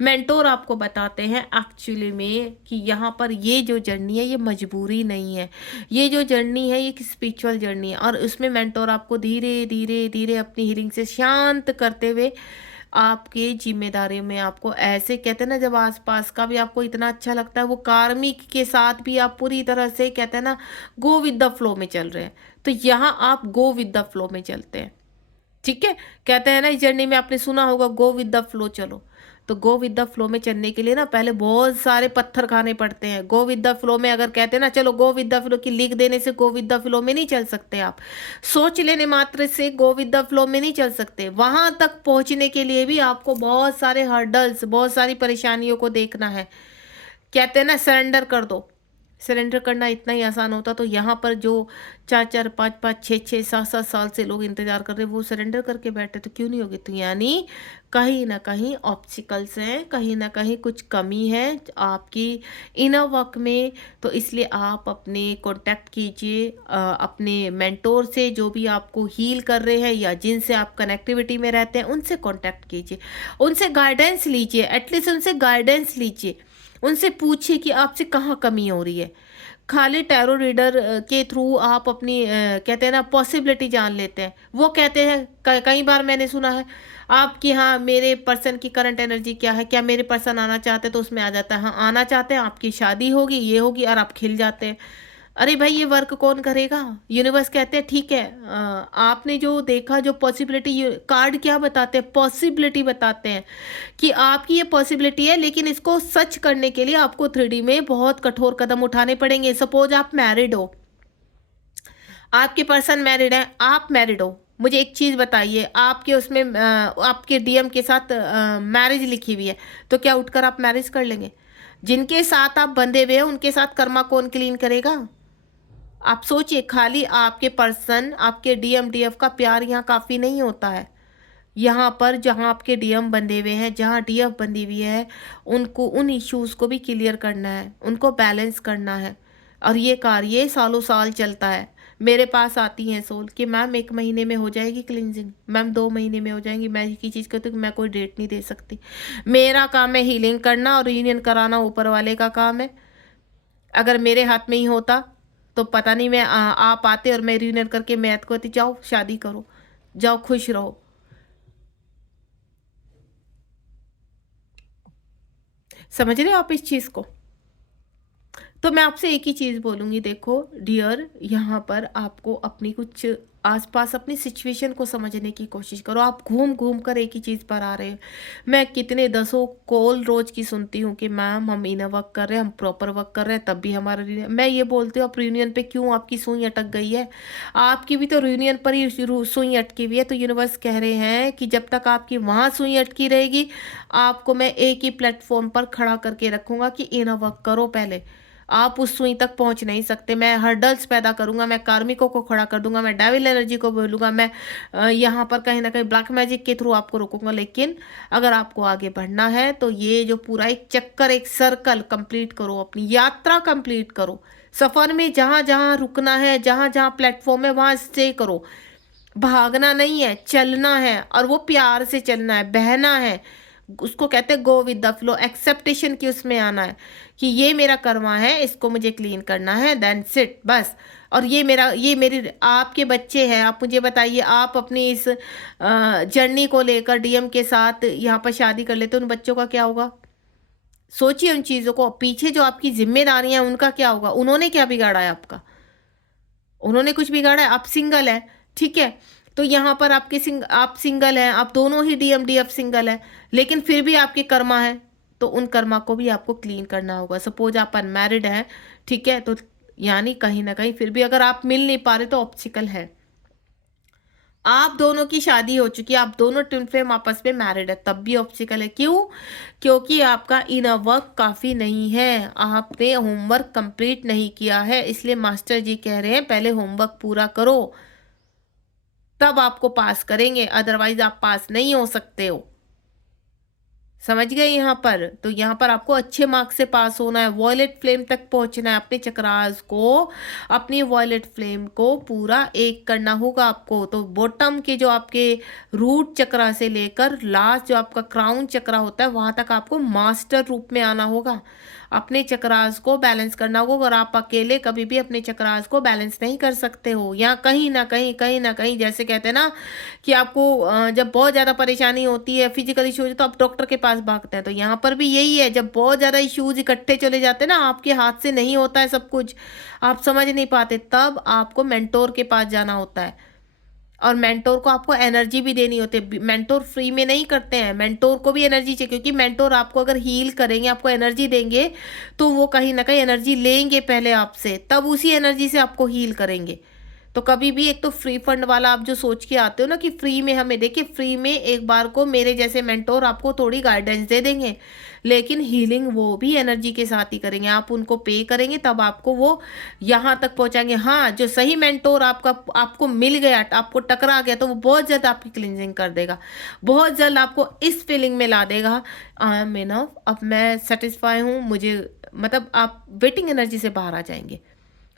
मेंटोर आपको बताते हैं एक्चुअली में कि यहाँ पर ये जो जर्नी है ये मजबूरी नहीं है, ये जो जर्नी है ये एक स्पिरिचुअल जर्नी है, और उसमें मेंटोर आपको धीरे धीरे धीरे अपनी हीलिंग से शांत करते हुए आपके जिम्मेदारियों में, आपको ऐसे कहते हैं ना, जब आसपास का भी आपको इतना अच्छा लगता है, वो कार्मिक के साथ भी आप पूरी तरह से कहते हैं ना गो विद द फ्लो में चल रहे हैं, तो यहाँ आप गो विद द फ्लो में चलते हैं, ठीक है। कहते हैं ना इस जर्नी में आपने सुना होगा गो विद द फ्लो चलो, तो गो विद द फ्लो में चलने के लिए ना पहले बहुत सारे पत्थर खाने पड़ते हैं। गो विद द फ्लो में अगर कहते हैं ना चलो गो विद द फ्लो की लिख देने से गो विद द फ्लो में नहीं चल सकते आप, सोच लेने मात्र से गो विद द फ्लो में नहीं चल सकते। वहां तक पहुंचने के लिए भी आपको बहुत सारे हर्डल्स, बहुत सारी परेशानियों को देखना है। कहते हैं ना सरेंडर कर दो, सरेंडर करना इतना ही आसान होता, तो यहाँ पर जो 4-4, 5-5, 6-6, 7-7 साल से लोग इंतजार कर रहे हैं वो सरेंडर करके बैठे, तो क्यों नहीं होगी। तो यानी कहीं ना कहीं ऑब्स्टिकल्स हैं, कहीं ना कहीं कुछ कमी है आपकी इनर वर्क में, तो इसलिए आप अपने कांटेक्ट कीजिए अपने मेंटोर से, जो भी आपको हील कर रहे हैं या जिनसे आप कनेक्टिविटी में रहते हैं उनसे कांटेक्ट कीजिए, उनसे गाइडेंस लीजिए, एटलीस्ट उनसे गाइडेंस लीजिए। उनसे पूछिए कि आपसे कहाँ कमी हो रही है। खाली टैरो रीडर के थ्रू आप अपनी कहते हैं ना पॉसिबिलिटी जान लेते हैं। वो कहते हैं कई बार मैंने सुना है आपकी, हाँ मेरे पर्सन की करंट एनर्जी क्या है, क्या मेरे पर्सन आना चाहते हैं, तो उसमें आ जाता है हाँ आना चाहते हैं, आपकी शादी होगी, ये होगी, और आप खिल जाते हैं। अरे भाई ये वर्क कौन करेगा? यूनिवर्स कहते हैं ठीक है, आपने जो देखा, जो पॉसिबिलिटी, कार्ड क्या बताते हैं, पॉसिबिलिटी बताते हैं कि आपकी ये पॉसिबिलिटी है, लेकिन इसको सच करने के लिए आपको 3D में बहुत कठोर कदम उठाने पड़ेंगे। सपोज आप मैरिड हो, आपके पर्सन मैरिड है, आप मैरिड हो, मुझे एक चीज़ बताइए, आपके उसमें आपके डीएम के साथ मैरिज लिखी हुई है, तो क्या उठकर आप मैरिज कर लेंगे? जिनके साथ आप बंधे हुए हैं उनके साथ कर्मा कौन क्लीन करेगा? आप सोचिए, खाली आपके पर्सन, आपके डीएम डीएफ का प्यार यहाँ काफ़ी नहीं होता है। यहाँ पर जहाँ आपके डीएम बंधे हुए हैं, जहाँ डीएफ बंधी हुई है, उनको उन इश्यूज़ को भी क्लियर करना है, उनको बैलेंस करना है। और ये कार्य सालों साल चलता है। मेरे पास आती हैं सोल कि मैम 1 महीने में हो जाएगी क्लिनजिंग, मैम 2 महीने में हो जाएंगी। मैं एक ही चीज़ कहती हूँ कि मैं कोई डेट नहीं दे सकती। मेरा काम है हीलिंग करना और यूनियन कराना, ऊपर वाले का काम है। अगर मेरे हाथ में ही होता तो पता नहीं, मैं आप आते और मैं यूनियन करके मैं तो कहती जाओ शादी करो, जाओ खुश रहो। समझ रहे हो आप इस चीज़ को? तो मैं आपसे एक ही चीज़ बोलूँगी, देखो डियर, यहाँ पर आपको अपनी कुछ आसपास अपनी सिचुएशन को समझने की कोशिश करो। आप घूम घूम कर एक ही चीज़ पर आ रहे हो। मैं कितने दसों कॉल रोज़ की सुनती हूँ कि मैम हम इनर वर्क कर रहे हैं, हम प्रॉपर वर्क कर रहे हैं, तब भी हमारा मैं ये बोलती हूँ, आप रियूनियन पे क्यों आपकी सुई अटक गई है? आपकी भी तो रियूनियन पर ही सुई अटकी हुई है। तो यूनिवर्स कह रहे हैं कि जब तक आपकी वहाँ सुई अटकी रहेगी, आपको मैं एक ही प्लेटफॉर्म पर खड़ा करके रखूँगा कि इनर वर्क करो पहले। आप उस सुई तक पहुंच नहीं सकते। मैं हर्डल्स पैदा करूंगा, मैं कार्मिकों को खड़ा कर दूंगा, मैं डेविल एनर्जी को बोलूंगा, मैं यहाँ पर कहीं ना कहीं ब्लैक मैजिक के थ्रू आपको रोकूंगा। लेकिन अगर आपको आगे बढ़ना है तो ये जो पूरा एक चक्कर, एक सर्कल कंप्लीट करो, अपनी यात्रा कंप्लीट करो। सफर में जहां जहां रुकना है, जहां जहां प्लेटफॉर्म है, वहां स्टे करो। भागना नहीं है, चलना है, और वो प्यार से चलना है, बहना है। उसको कहते हैं go with the flow, acceptation की उसमें आना है कि ये मेरा कर्मा है, इसको मुझे क्लीन करना है, देन सिट बस। और ये मेरा, ये मेरी, आपके बच्चे हैं, आप मुझे बताइए, आप अपनी इस जर्नी को लेकर डीएम के साथ यहाँ पर शादी कर लेते, उन बच्चों का क्या होगा? सोचिए उन चीज़ों को, पीछे जो आपकी जिम्मेदारियां हैं उनका क्या होगा? उन्होंने क्या बिगाड़ा है आपका? उन्होंने कुछ बिगाड़ा है? आप सिंगल है, ठीक है, तो यहाँ पर आपके आप सिंगल हैं, आप दोनों ही डीएम डीएफ सिंगल है, लेकिन फिर भी आपके कर्मा है, तो उन कर्मा को भी आपको क्लीन करना होगा। सपोज आप अनमैरिड हैं, ठीक है, तो यानी कहीं ना कहीं फिर भी अगर आप मिल नहीं पा रहे तो ऑब्स्टिकल है। आप दोनों की शादी हो चुकी है, आप दोनों ट्विन फ्लेम आपस में मैरिड है, तब भी ऑब्स्टिकल है। क्यों? क्योंकि आपका इनर वर्क काफ़ी नहीं है, आपने होमवर्क कंप्लीट नहीं किया है। इसलिए मास्टर जी कह रहे हैं पहले होमवर्क पूरा करो, तब आपको पास करेंगे, अदरवाइज आप पास नहीं हो सकते हो। समझ गए यहाँ पर? तो यहाँ पर आपको अच्छे मार्क्स से पास होना है, वॉयलेट फ्लेम तक पहुँचना है, अपने चक्रास को, अपनी वॉयलेट फ्लेम को पूरा एक करना होगा आपको। तो बॉटम के जो आपके रूट चक्रा से लेकर लास्ट जो आपका क्राउन चक्रा होता है, वहाँ तक आपको मास्टर रूप में आना होगा, अपने चक्रास को बैलेंस करना होगा। और आप अकेले कभी भी अपने चक्रास को बैलेंस नहीं कर सकते हो। या कहीं ना कहीं जैसे कहते हैं ना कि आपको जब बहुत ज़्यादा परेशानी होती है, फिजिकल इश्यूज, तो आप डॉक्टर के पास भागते हैं। तो यहाँ पर भी यही है, जब बहुत ज़्यादा इश्यूज इकट्ठे चले जाते हैं ना, आपके हाथ से नहीं होता है सब कुछ, आप समझ नहीं पाते, तब आपको मेंटोर के पास जाना होता है। और मेंटोर को आपको एनर्जी भी देनी होती है। मेंटोर फ्री में नहीं करते हैं, मेंटोर को भी एनर्जी चाहिए, क्योंकि मेंटोर आपको अगर हील करेंगे, आपको एनर्जी देंगे, तो वो कहीं ना कहीं एनर्जी लेंगे पहले आपसे, तब उसी एनर्जी से आपको हील करेंगे। तो कभी भी एक तो फ्री फंड वाला आप जो सोच के आते हो ना कि फ्री में हमें, देखिए फ्री में एक बार को मेरे जैसे मेंटोर आपको थोड़ी गाइडेंस दे देंगे, लेकिन हीलिंग वो भी एनर्जी के साथ ही करेंगे। आप उनको पे करेंगे तब आपको वो यहाँ तक पहुँचाएंगे। हाँ, जो सही मेंटोर आपको मिल गया, आपको टकरा गया, तो वो बहुत जल्द आपकी क्लिनजिंग कर देगा, बहुत जल्द आपको इस फीलिंग में ला देगा, आई एम इनफ, अब मैं सेटिस्फाई हूँ, मुझे मतलब आप वेटिंग एनर्जी से बाहर आ जाएंगे।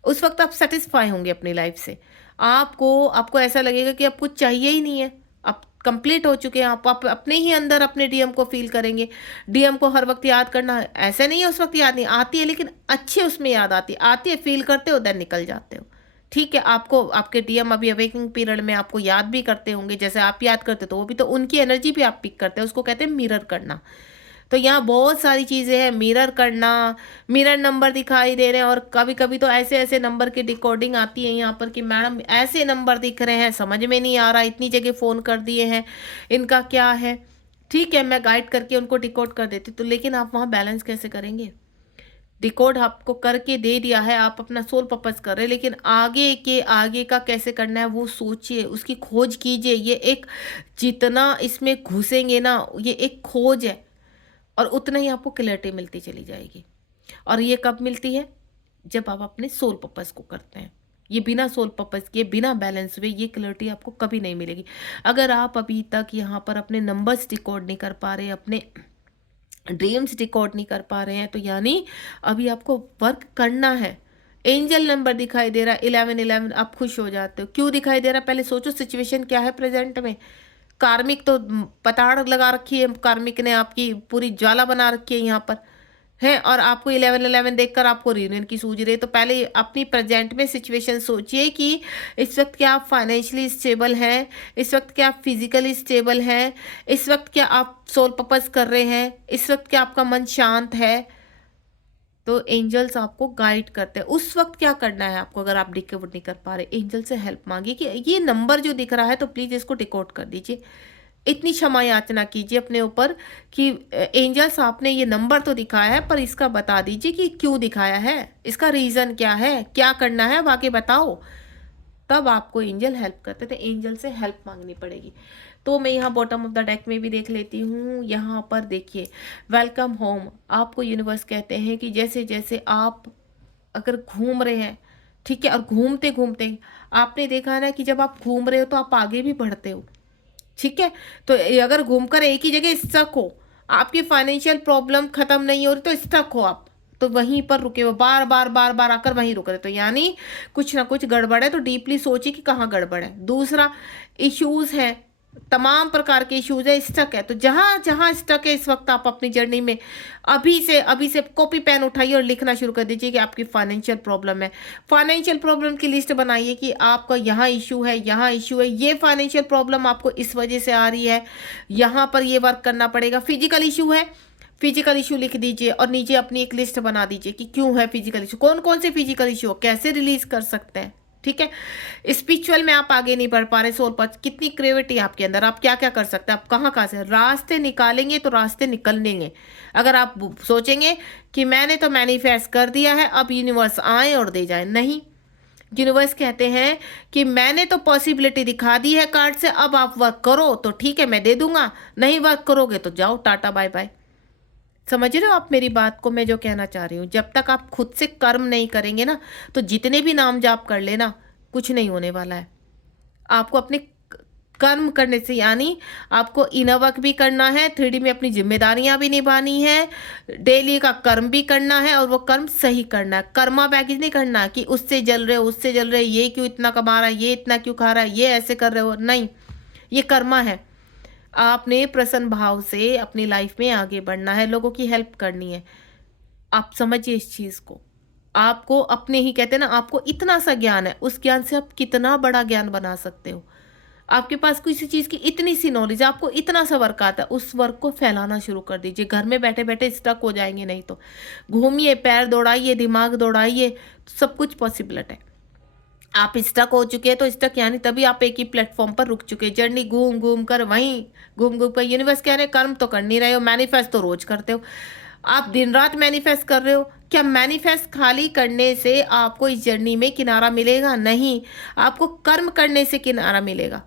उस वक्त आप सेटिस्फाई होंगे अपनी लाइफ से, आपको आपको ऐसा लगेगा कि अब कुछ चाहिए ही नहीं है, अब कंप्लीट हो चुके हैं, आप अपने ही अंदर अपने डीएम को फील करेंगे। डीएम को हर वक्त याद करना ऐसे नहीं है, उस वक्त याद नहीं आती है, लेकिन अच्छे उसमें याद आती है, फील करते हो, देन निकल जाते हो। ठीक है, आपको आपके डीएम अभी अवेकिंग पीरियड में आपको याद भी करते होंगे, जैसे आप याद करते तो वो भी, तो उनकी एनर्जी भी आप पिक करते हैं, उसको कहते हैं मिरर करना। तो यहाँ बहुत सारी चीज़ें हैं, मिरर करना, मिरर नंबर दिखाई दे रहे हैं, और कभी कभी तो ऐसे ऐसे नंबर की डिकोडिंग आती है यहाँ पर कि मैडम ऐसे नंबर दिख रहे हैं, समझ में नहीं आ रहा, इतनी जगह फ़ोन कर दिए हैं, इनका क्या है। ठीक है, मैं गाइड करके उनको डिकोड कर देती, तो लेकिन आप वहाँ बैलेंस कैसे करेंगे? डिकोड आपको करके दे दिया है, आप अपना सोल पर्पस कर रहे हैं, लेकिन आगे का कैसे करना है वो सोचिए, उसकी खोज कीजिए। ये एक, जितना इसमें घुसेंगे ना, ये एक खोज है, और उतना ही आपको क्लैरिटी मिलती चली जाएगी। और ये कब मिलती है? जब आप अपने सोल पर्पस को करते हैं। ये बिना सोल पर्पस के, बिना बैलेंस हुए, ये क्लैरिटी आपको कभी नहीं मिलेगी। अगर आप अभी तक यहाँ पर अपने नंबर्स डिकोड नहीं कर पा रहे, अपने ड्रीम्स डिकोड नहीं कर पा रहे हैं, तो यानी अभी आपको वर्क करना है। एंजल नंबर दिखाई दे रहा है 1111, आप खुश हो जाते हो। क्यों दिखाई दे रहा है? पहले सोचो सिचुएशन क्या है प्रेजेंट में। कार्मिक तो पताड़ लगा रखी है, कार्मिक ने आपकी पूरी ज्वाला बना रखी है यहाँ पर है, और आपको 1111 देखकर आपको रीयूनियन की सूझ रही है। तो पहले अपनी प्रेजेंट में सिचुएशन सोचिए कि इस वक्त क्या आप फाइनेंशियली स्टेबल हैं, इस वक्त क्या आप फिजिकली स्टेबल हैं, इस वक्त क्या आप सोल पर्पस कर रहे हैं, इस वक्त क्या आपका मन शांत है। तो एंजल्स आपको गाइड करते हैं उस वक्त क्या करना है आपको। अगर आप डिकोड नहीं कर पा रहे, एंजल से हेल्प मांगिए कि ये नंबर जो दिख रहा है तो प्लीज़ इसको डिकोड कर दीजिए। इतनी क्षमा याचना कीजिए अपने ऊपर कि एंजल्स आपने ये नंबर तो दिखाया है, पर इसका बता दीजिए कि क्यों दिखाया है, इसका रीज़न क्या है, क्या करना है, बाकी बताओ। तब आपको एंजल हेल्प करते थे, एंजल से हेल्प मांगनी पड़ेगी। तो मैं यहाँ बॉटम ऑफ द डेक में भी देख लेती हूँ। यहाँ पर देखिए, वेलकम होम, आपको यूनिवर्स कहते हैं कि जैसे जैसे आप अगर घूम रहे हैं, ठीक है, और घूमते घूमते आपने देखा ना कि जब आप घूम रहे हो तो आप आगे भी बढ़ते हो। ठीक है, तो अगर घूमकर एक ही जगह स्टक हो, आपकी फाइनेंशियल प्रॉब्लम खत्म नहीं हो रही, तो स्टक हो आप, तो वहीं पर रुके हो, बार बार बार बार आकर वहीं रुक रहे, तो यानी कुछ ना कुछ गड़बड़ है। तो डीपली सोचिए कि कहाँ गड़बड़ है। दूसरा, इश्यूज है, तमाम प्रकार के इश्यूज है, स्टक है। तो जहाँ जहाँ स्टक है इस वक्त आप अपनी जर्नी में अभी से कॉपी पेन उठाइए और लिखना शुरू कर दीजिए कि आपकी फाइनेंशियल प्रॉब्लम है। फाइनेंशियल प्रॉब्लम की लिस्ट बनाइए कि आपका यहाँ इशू है, यहाँ इशू है, ये फाइनेंशियल प्रॉब्लम आपको इस वजह से आ रही है, यहाँ पर ये वर्क करना पड़ेगा। फिजिकल इशू है, फिजिकल इशू लिख दीजिए और नीचे अपनी एक लिस्ट बना दीजिए कि क्यों है फिजिकल इशू, कौन कौन से फिजिकल इशू, कैसे रिलीज कर सकते हैं। ठीक है, स्पिरिचुअल में आप आगे नहीं बढ़ पा रहे, सोल पर कितनी क्रिएटिविटी आपके अंदर, आप क्या क्या कर सकते हैं, आप कहाँ कहाँ से रास्ते निकालेंगे, तो रास्ते निकलेंगे। अगर आप सोचेंगे कि मैंने तो मैनिफेस्ट कर दिया है, अब यूनिवर्स आए और दे जाए, नहीं। यूनिवर्स कहते हैं कि मैंने तो पॉसिबिलिटी दिखा दी है कार्ड से, अब आप वर्क करो तो ठीक है मैं दे दूंगा, नहीं वर्क करोगे तो जाओ, टाटा बाय बाय। समझ रहे हो आप मेरी बात को, मैं जो कहना चाह रही हूँ। जब तक आप खुद से कर्म नहीं करेंगे ना, तो जितने भी नाम जाप कर लेना, कुछ नहीं होने वाला है। आपको अपने कर्म करने से, यानी आपको इनर वर्क भी करना है, 3D में अपनी जिम्मेदारियां भी निभानी है, डेली का कर्म भी करना है, और वो कर्म सही करना है। कर्मा बैगेज नहीं करना कि उससे जल रहे हो, उससे जल रहे, ये क्यों इतना कमा रहा है, ये इतना क्यों खा रहा है, ये ऐसे कर रहे हो, नहीं। ये कर्मा है। आपने प्रसन्न भाव से अपनी लाइफ में आगे बढ़ना है, लोगों की हेल्प करनी है। आप समझिए इस चीज़ को। आपको अपने ही, कहते हैं ना, आपको इतना सा ज्ञान है, उस ज्ञान से आप कितना बड़ा ज्ञान बना सकते हो। आपके पास किसी चीज़ की इतनी सी नॉलेज, आपको इतना सा वर्क आता है, उस वर्क को फैलाना शुरू कर दीजिए। घर में बैठे बैठे स्टक हो जाएंगे, नहीं तो घूमिए, पैर दौड़ाइए, दिमाग दौड़ाइए, सब कुछ पॉसिबल है। आप स्टक हो चुके हैं तो स्टक यानी तभी आप एक ही प्लेटफॉर्म पर रुक चुके हैं। जर्नी घूम घूम कर वहीं घूम घूम कर, यूनिवर्स कह रहे हैं कर्म तो कर नहीं रहे हो, मैनिफेस्ट तो रोज करते हो। आप दिन रात मैनिफेस्ट कर रहे हो, क्या मैनिफेस्ट खाली करने से आपको इस जर्नी में किनारा मिलेगा? नहीं, आपको कर्म करने से किनारा मिलेगा।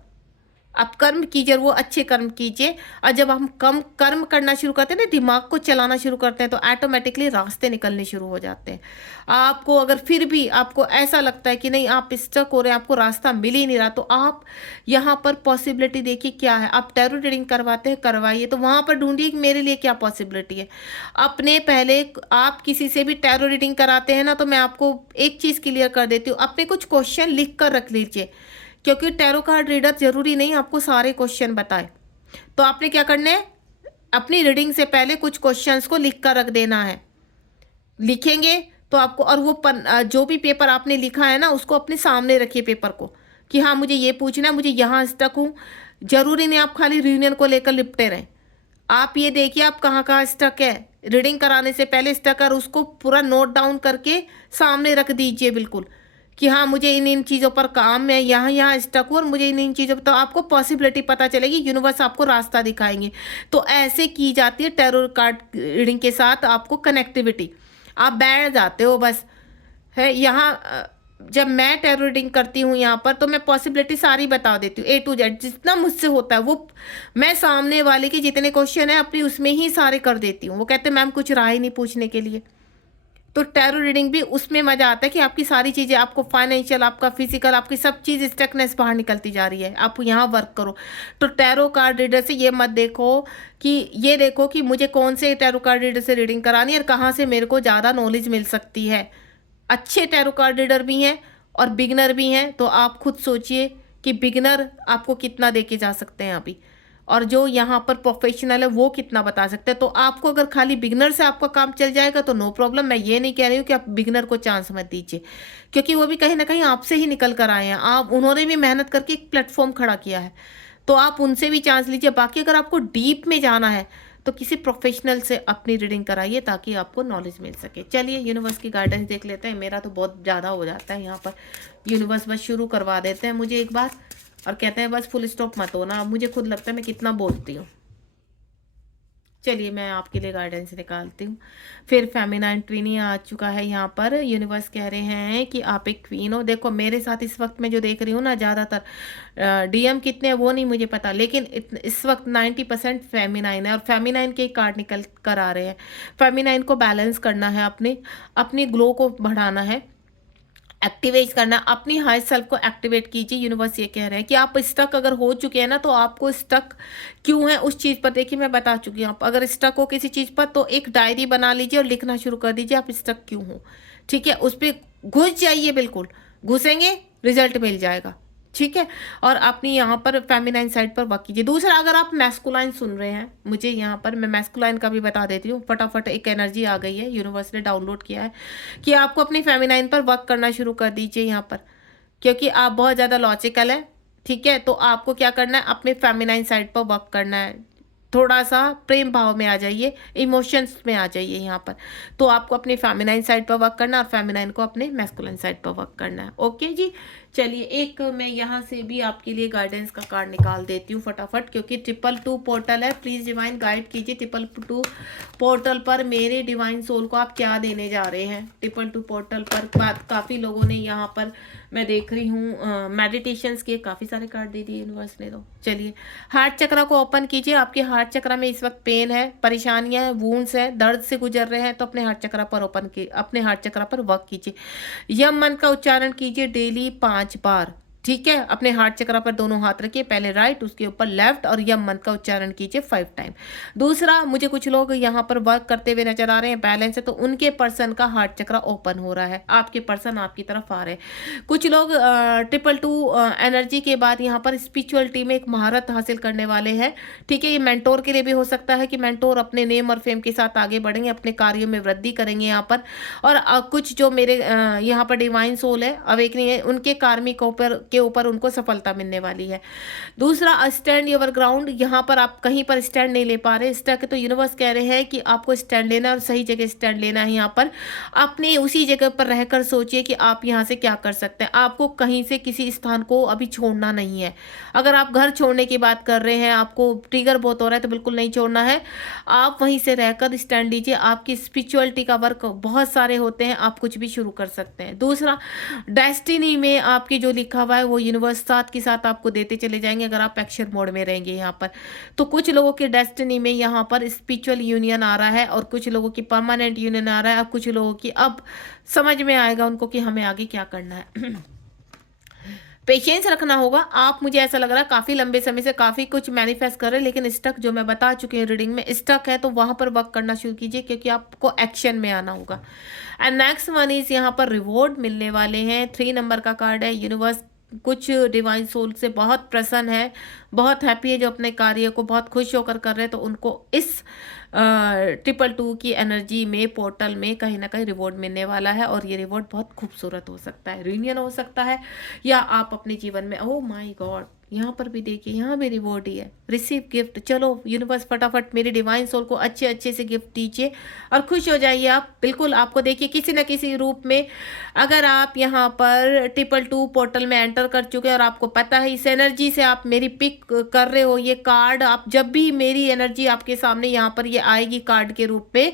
आप कर्म कीजिए, वो अच्छे कर्म कीजिए। और जब हम कम कर्म करना शुरू करते हैं ना, दिमाग को चलाना शुरू करते हैं, तो ऑटोमेटिकली रास्ते निकलने शुरू हो जाते हैं। आपको अगर फिर भी आपको ऐसा लगता है कि नहीं आप स्टक हो रहे हैं, आपको रास्ता मिल ही नहीं रहा, तो आप यहाँ पर पॉसिबिलिटी देखिए क्या है। आप टैरो रीडिंग करवाते हैं, करवाइए, तो वहाँ पर ढूंढिए कि मेरे लिए क्या पॉसिबिलिटी है। अपने पहले आप किसी से भी टैरो रीडिंग कराते हैं ना, तो मैं आपको एक चीज़ क्लियर कर देती हूँ, अपने कुछ क्वेश्चन लिख कर रख लीजिए क्योंकि टैरो कार्ड रीडर जरूरी नहीं आपको सारे क्वेश्चन बताए। तो आपने क्या करना है, अपनी रीडिंग से पहले कुछ क्वेश्चंस को लिख कर रख देना है। लिखेंगे तो आपको, और वो जो भी पेपर आपने लिखा है ना उसको अपने सामने रखिए पेपर को, कि हाँ मुझे ये पूछना है, मुझे यहाँ स्टक हूँ। जरूरी नहीं आप खाली रीयूनियन को लेकर लिपटे रहें। आप ये देखिए आप कहाँ कहाँ स्टक है, रीडिंग कराने से पहले स्टक और उसको पूरा नोट डाउन करके सामने रख दीजिए बिल्कुल, कि हाँ मुझे इन इन चीज़ों पर काम है, यहाँ यहाँ स्टक हूँ और मुझे इन इन चीज़ों पर, तो आपको पॉसिबिलिटी पता चलेगी, यूनिवर्स आपको रास्ता दिखाएंगे। तो ऐसे की जाती है टैरो कार्ड रीडिंग के साथ आपको कनेक्टिविटी। आप बैठ जाते हो बस है यहाँ। जब मैं टैरो रीडिंग करती हूँ यहाँ पर तो मैं पॉसिबिलिटी सारी बता देती हूँ, A to Z जितना मुझसे होता है वो मैं सामने वाले के जितने क्वेश्चन है अपनी उसमें ही सारे कर देती हूँ। वो कहते हैं मैम कुछ रहा ही नहीं पूछने के लिए। तो टैरो रीडिंग भी उसमें मजा आता है कि आपकी सारी चीज़ें, आपको फाइनेंशियल, आपका फिजिकल, आपकी सब चीज़ स्टकनेस बाहर निकलती जा रही है, आप यहाँ वर्क करो। तो टैरो कार्ड रीडर से ये मत देखो कि ये देखो कि मुझे कौन से टैरो कार्ड रीडर से रीडिंग करानी है और कहाँ से मेरे को ज़्यादा नॉलेज मिल सकती है। अच्छे टैरो कार्ड रीडर भी हैं और बिगनर भी हैं, तो आप खुद सोचिए कि बिगनर आपको कितना दे के जा सकते हैं अभी, और जो यहाँ पर प्रोफेशनल है वो कितना बता सकते हैं। तो आपको अगर खाली बिगनर से आपका काम चल जाएगा तो नो प्रॉब्लम। मैं ये नहीं कह रही हूँ कि आप बिगनर को चांस मत दीजिए, क्योंकि वो भी कहीं ना कहीं आपसे ही निकल कर आए हैं, आप उन्होंने भी मेहनत करके एक प्लेटफॉर्म खड़ा किया है, तो आप उनसे भी चांस लीजिए। बाकी अगर आपको डीप में जाना है तो किसी प्रोफेशनल से अपनी रीडिंग कराइए ताकि आपको नॉलेज मिल सके। चलिए यूनिवर्स की गाइडेंस देख लेते हैं। मेरा तो बहुत ज़्यादा हो जाता है यहाँ पर, यूनिवर्स बस शुरू करवा देते हैं मुझे एक बार और कहते हैं बस फुल स्टॉप मत होना। मुझे खुद लगता है मैं कितना बोलती हूँ। चलिए मैं आपके लिए गाइडेंस निकालती हूँ। फिर फेमिनाइन ट्विनी आ चुका है यहाँ पर। यूनिवर्स कह रहे हैं कि आप एक क्वीन हो। देखो मेरे साथ इस वक्त मैं जो देख रही हूँ ना, ज़्यादातर डीएम कितने हैं वो नहीं मुझे पता, लेकिन इस वक्त 90% फेमिनाइन है और फेमिनाइन के कार्ड निकल कर आ रहे हैं। फेमिनाइन को बैलेंस करना है, अपनी ग्लो को बढ़ाना है, एक्टिवेट करना, अपनी हाई सेल्फ को एक्टिवेट कीजिए। यूनिवर्स ये कह रहे हैं कि आप स्टक अगर हो चुके हैं ना, तो आपको स्टक क्यों है उस चीज़ पर देखिए मैं बता चुकी हूँ। आप अगर स्टक हो किसी चीज़ पर तो एक डायरी बना लीजिए और लिखना शुरू कर दीजिए आप स्टक क्यों हो। ठीक है, उस पर घुस जाइए, बिल्कुल घुसेंगे रिजल्ट मिल जाएगा। ठीक है, और अपनी यहाँ पर फेमिनाइन साइड पर वर्क कीजिए। दूसरा, अगर आप मैस्कुलाइन सुन रहे हैं मुझे यहाँ पर, मैं मैस्कुलाइन का भी बता देती हूँ फटाफट। एक एनर्जी आ गई है, यूनिवर्स ने डाउनलोड किया है कि आपको अपनी फेमिनाइन पर वर्क करना शुरू कर दीजिए यहाँ पर, क्योंकि आप बहुत ज़्यादा लॉजिकल है। ठीक है, तो आपको क्या करना है, अपने फेमिनाइन साइड पर वर्क करना है। थोड़ा सा प्रेम भाव में आ जाइए, इमोशंस में आ जाइए यहाँ पर। तो आपको अपने फेमिनाइन साइड पर वर्क करना है और फेमिनाइन को अपने मैस्कुलाइन साइड पर वर्क करना है। ओके जी, चलिए एक मैं यहाँ से भी आपके लिए गाइडेंस का कार्ड निकाल देती हूँ फटाफट, क्योंकि 222 पोर्टल है। प्लीज़ डिवाइन गाइड कीजिए 222 पोर्टल पर मेरे डिवाइन सोल को आप क्या देने जा रहे हैं। 222 पोर्टल पर काफ़ी लोगों ने यहाँ पर मैं देख रही हूँ मेडिटेशंस के काफ़ी सारे कार्ड दे दिए यूनिवर्स ने। तो चलिए हार्ट चक्रा को ओपन कीजिए। आपके हार्ट चक्रा में इस वक्त पेन है, परेशानियां हैं, वूंड्स है, दर्द से गुजर रहे हैं, तो अपने हार्ट चक्रा पर अपने हार्ट चक्रा पर वर्क कीजिए। यम मंत्र का उच्चारण कीजिए डेली 5 बार। ठीक है, अपने हार्ट चक्रा पर दोनों हाथ रखिए, पहले राइट उसके ऊपर लेफ्ट, और यम मंत्र का उच्चारण कीजिए 5 टाइम। दूसरा, मुझे कुछ लोग यहाँ पर वर्क करते हुए नजर आ रहे हैं, बैलेंस है, तो उनके पर्सन का हार्ट चक्रा ओपन हो रहा है, आपके पर्सन आपकी तरफ आ रहे हैं। कुछ लोग 222 एनर्जी के बाद यहाँ पर स्पिरिचुअलिटी में एक महारत हासिल करने वाले हैं। ठीक है, ये मेंटोर के लिए भी हो सकता है कि मेंटोर अपने नेम और फेम के साथ आगे बढ़ेंगे, अपने कार्यों में वृद्धि करेंगे यहाँ पर। और कुछ जो मेरे यहाँ पर डिवाइन सोल है, अवेकनिंग है, उनके कार्मिक के ऊपर उनको सफलता मिलने वाली है। दूसरा, स्टैंड योर ग्राउंड। यहाँ पर आप कहीं पर स्टैंड नहीं ले पा रहे स्टक, तो यूनिवर्स कह रहे हैं कि आपको स्टैंड लेना है और सही जगह स्टैंड लेना है। यहाँ पर अपने उसी जगह पर रहकर सोचिए कि आप यहाँ से क्या कर सकते हैं। आपको कहीं से किसी स्थान को अभी छोड़ना नहीं है। अगर आप घर छोड़ने की बात कर रहे हैं, आपको ट्रिगर बहुत हो रहा है, तो बिल्कुल नहीं छोड़ना है, आप वहीं से रहकर स्टैंड लीजिए। आपकी स्पिरिचुअलिटी का वर्क बहुत सारे होते हैं, आप कुछ भी शुरू कर सकते हैं। दूसरा, डेस्टिनी में आपकी जो लिखा हुआ है वो यूनिवर्स साथ के साथ आपको देते चले जाएंगे अगर आप एक्शन मोड में रहेंगे यहाँ पर। तो कुछ लोगों की डेस्टिनी में यहाँ पर स्पिरिचुअल यूनियन आ रहा है और कुछ लोगों की परमानेंट यूनियन आ रहा है, और कुछ लोगों की अब समझ में आएगा उनको कि हमें आगे क्या करना है। पेशेंस रखना होगा। आप, मुझे ऐसा लग रहा है काफ़ी लंबे समय से काफ़ी कुछ मैनिफेस्ट कर रहे हैं, लेकिन स्टक जो मैं बता चुकी हूँ रीडिंग में स्टक है, तो वहाँ पर वर्क करना शुरू कीजिए, क्योंकि आपको एक्शन में आना होगा। एंड नेक्स्ट वन इज यहाँ पर रिवॉर्ड मिलने वाले हैं। 3 नंबर का कार्ड है। यूनिवर्स कुछ डिवाइन सोल से बहुत प्रसन्न है, बहुत हैप्पी है, जो अपने कार्य को बहुत खुश होकर कर रहे हैं, तो उनको इस 222 की एनर्जी में, पोर्टल में कहीं ना कहीं रिवॉर्ड मिलने वाला है। और ये रिवॉर्ड बहुत खूबसूरत हो सकता है, रीयूनियन हो सकता है, या आप अपने जीवन में, ओह माय गॉड, यहाँ पर भी देखिए, यहाँ भी रिवॉर्ड ही है, रिसीव गिफ्ट। चलो यूनिवर्स फटाफट मेरे डिवाइन सोल को अच्छे अच्छे से गिफ्ट दीजिए और खुश हो जाइए आप। बिल्कुल आपको देखिए किसी न किसी रूप में, अगर आप यहाँ पर 222 पोर्टल में एंटर कर चुके हैं और आपको पता है इस एनर्जी से आप मेरी पिक कर रहे हो ये कार्ड, आप जब भी मेरी एनर्जी आपके सामने यहाँ पर ये आएगी कार्ड के रूप में,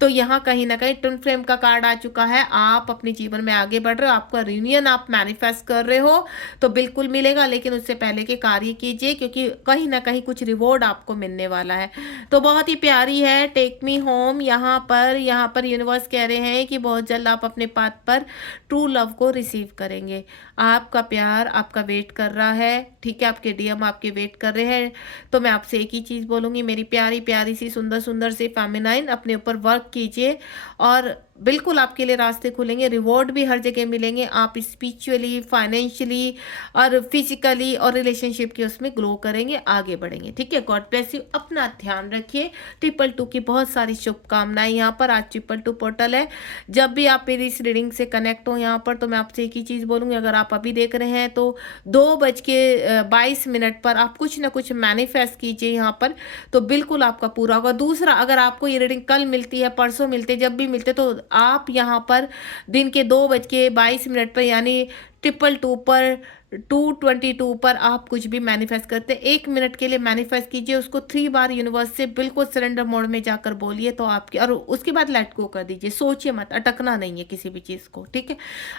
तो यहाँ कहीं ना कहीं ट्विन फ्लेम का कार्ड आ चुका है। आप अपने जीवन में आगे बढ़ रहे हो, आपका रियूनियन आप मैनिफेस्ट कर रहे हो, तो बिल्कुल मिलेगा, लेकिन उससे पहले के कार्य कीजिए, क्योंकि कहीं ना कहीं कुछ रिवॉर्ड आपको मिलने वाला है। तो बहुत ही प्यारी है टेक मी होम। यहाँ पर यूनिवर्स कह रहे हैं कि बहुत जल्द आप अपने पाथ पर ट्रू लव को रिसीव करेंगे। आपका प्यार आपका वेट कर रहा है, ठीक है, आपके डीएम आपके वेट कर रहे हैं। तो मैं आपसे एक ही चीज़ बोलूँगी, मेरी प्यारी प्यारी सी सुंदर सुंदर सी फेमिनाइन, अपने ऊपर वर्क कीजिए और बिल्कुल आपके लिए रास्ते खुलेंगे, रिवॉर्ड भी हर जगह मिलेंगे। आप स्पिरिचुअली, फाइनेंशियली और फिजिकली और रिलेशनशिप के उसमें ग्रो करेंगे, आगे बढ़ेंगे, ठीक है। गॉड ब्लेस यू, अपना ध्यान रखिए। 222 की बहुत सारी शुभकामनाएं। यहाँ पर आज 222 पोर्टल है। जब भी आप मेरी इस रीडिंग से कनेक्ट हो यहाँ पर, तो मैं आपसे एक ही चीज़ बोलूँगी, अगर आप अभी देख रहे हैं तो 2:22 पर आप कुछ ना कुछ मैनिफेस्ट कीजिए यहाँ पर, तो बिल्कुल आपका पूरा होगा। दूसरा, अगर आपको ये रीडिंग कल मिलती है, परसों मिलती है, जब भी मिलते, तो आप यहाँ पर दिन के 2:22 पर, यानी 222 पर, 222 पर आप कुछ भी मैनिफेस्ट करते हैं, 1 मिनट के लिए मैनिफेस्ट कीजिए, उसको 3 बार यूनिवर्स से बिल्कुल सरेंडर मोड में जाकर बोलिए, तो आपके, और उसके बाद लेट गो कर दीजिए। सोचिए मत, अटकना नहीं है किसी भी चीज़ को, ठीक है।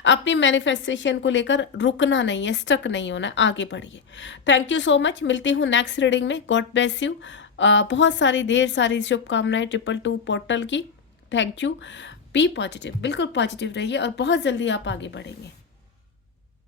अपनी मैनिफेस्टेशन को लेकर रुकना नहीं है, स्टक नहीं होना, आगे बढ़िए। थैंक यू सो मच, मिलती हूँ नेक्स्ट रीडिंग में। God bless you. बहुत सारी ढेर सारी शुभकामनाएं 222 पोर्टल की। Thank you. बी पॉजिटिव, बिल्कुल पॉजिटिव रहिए और बहुत जल्दी आप आगे बढ़ेंगे।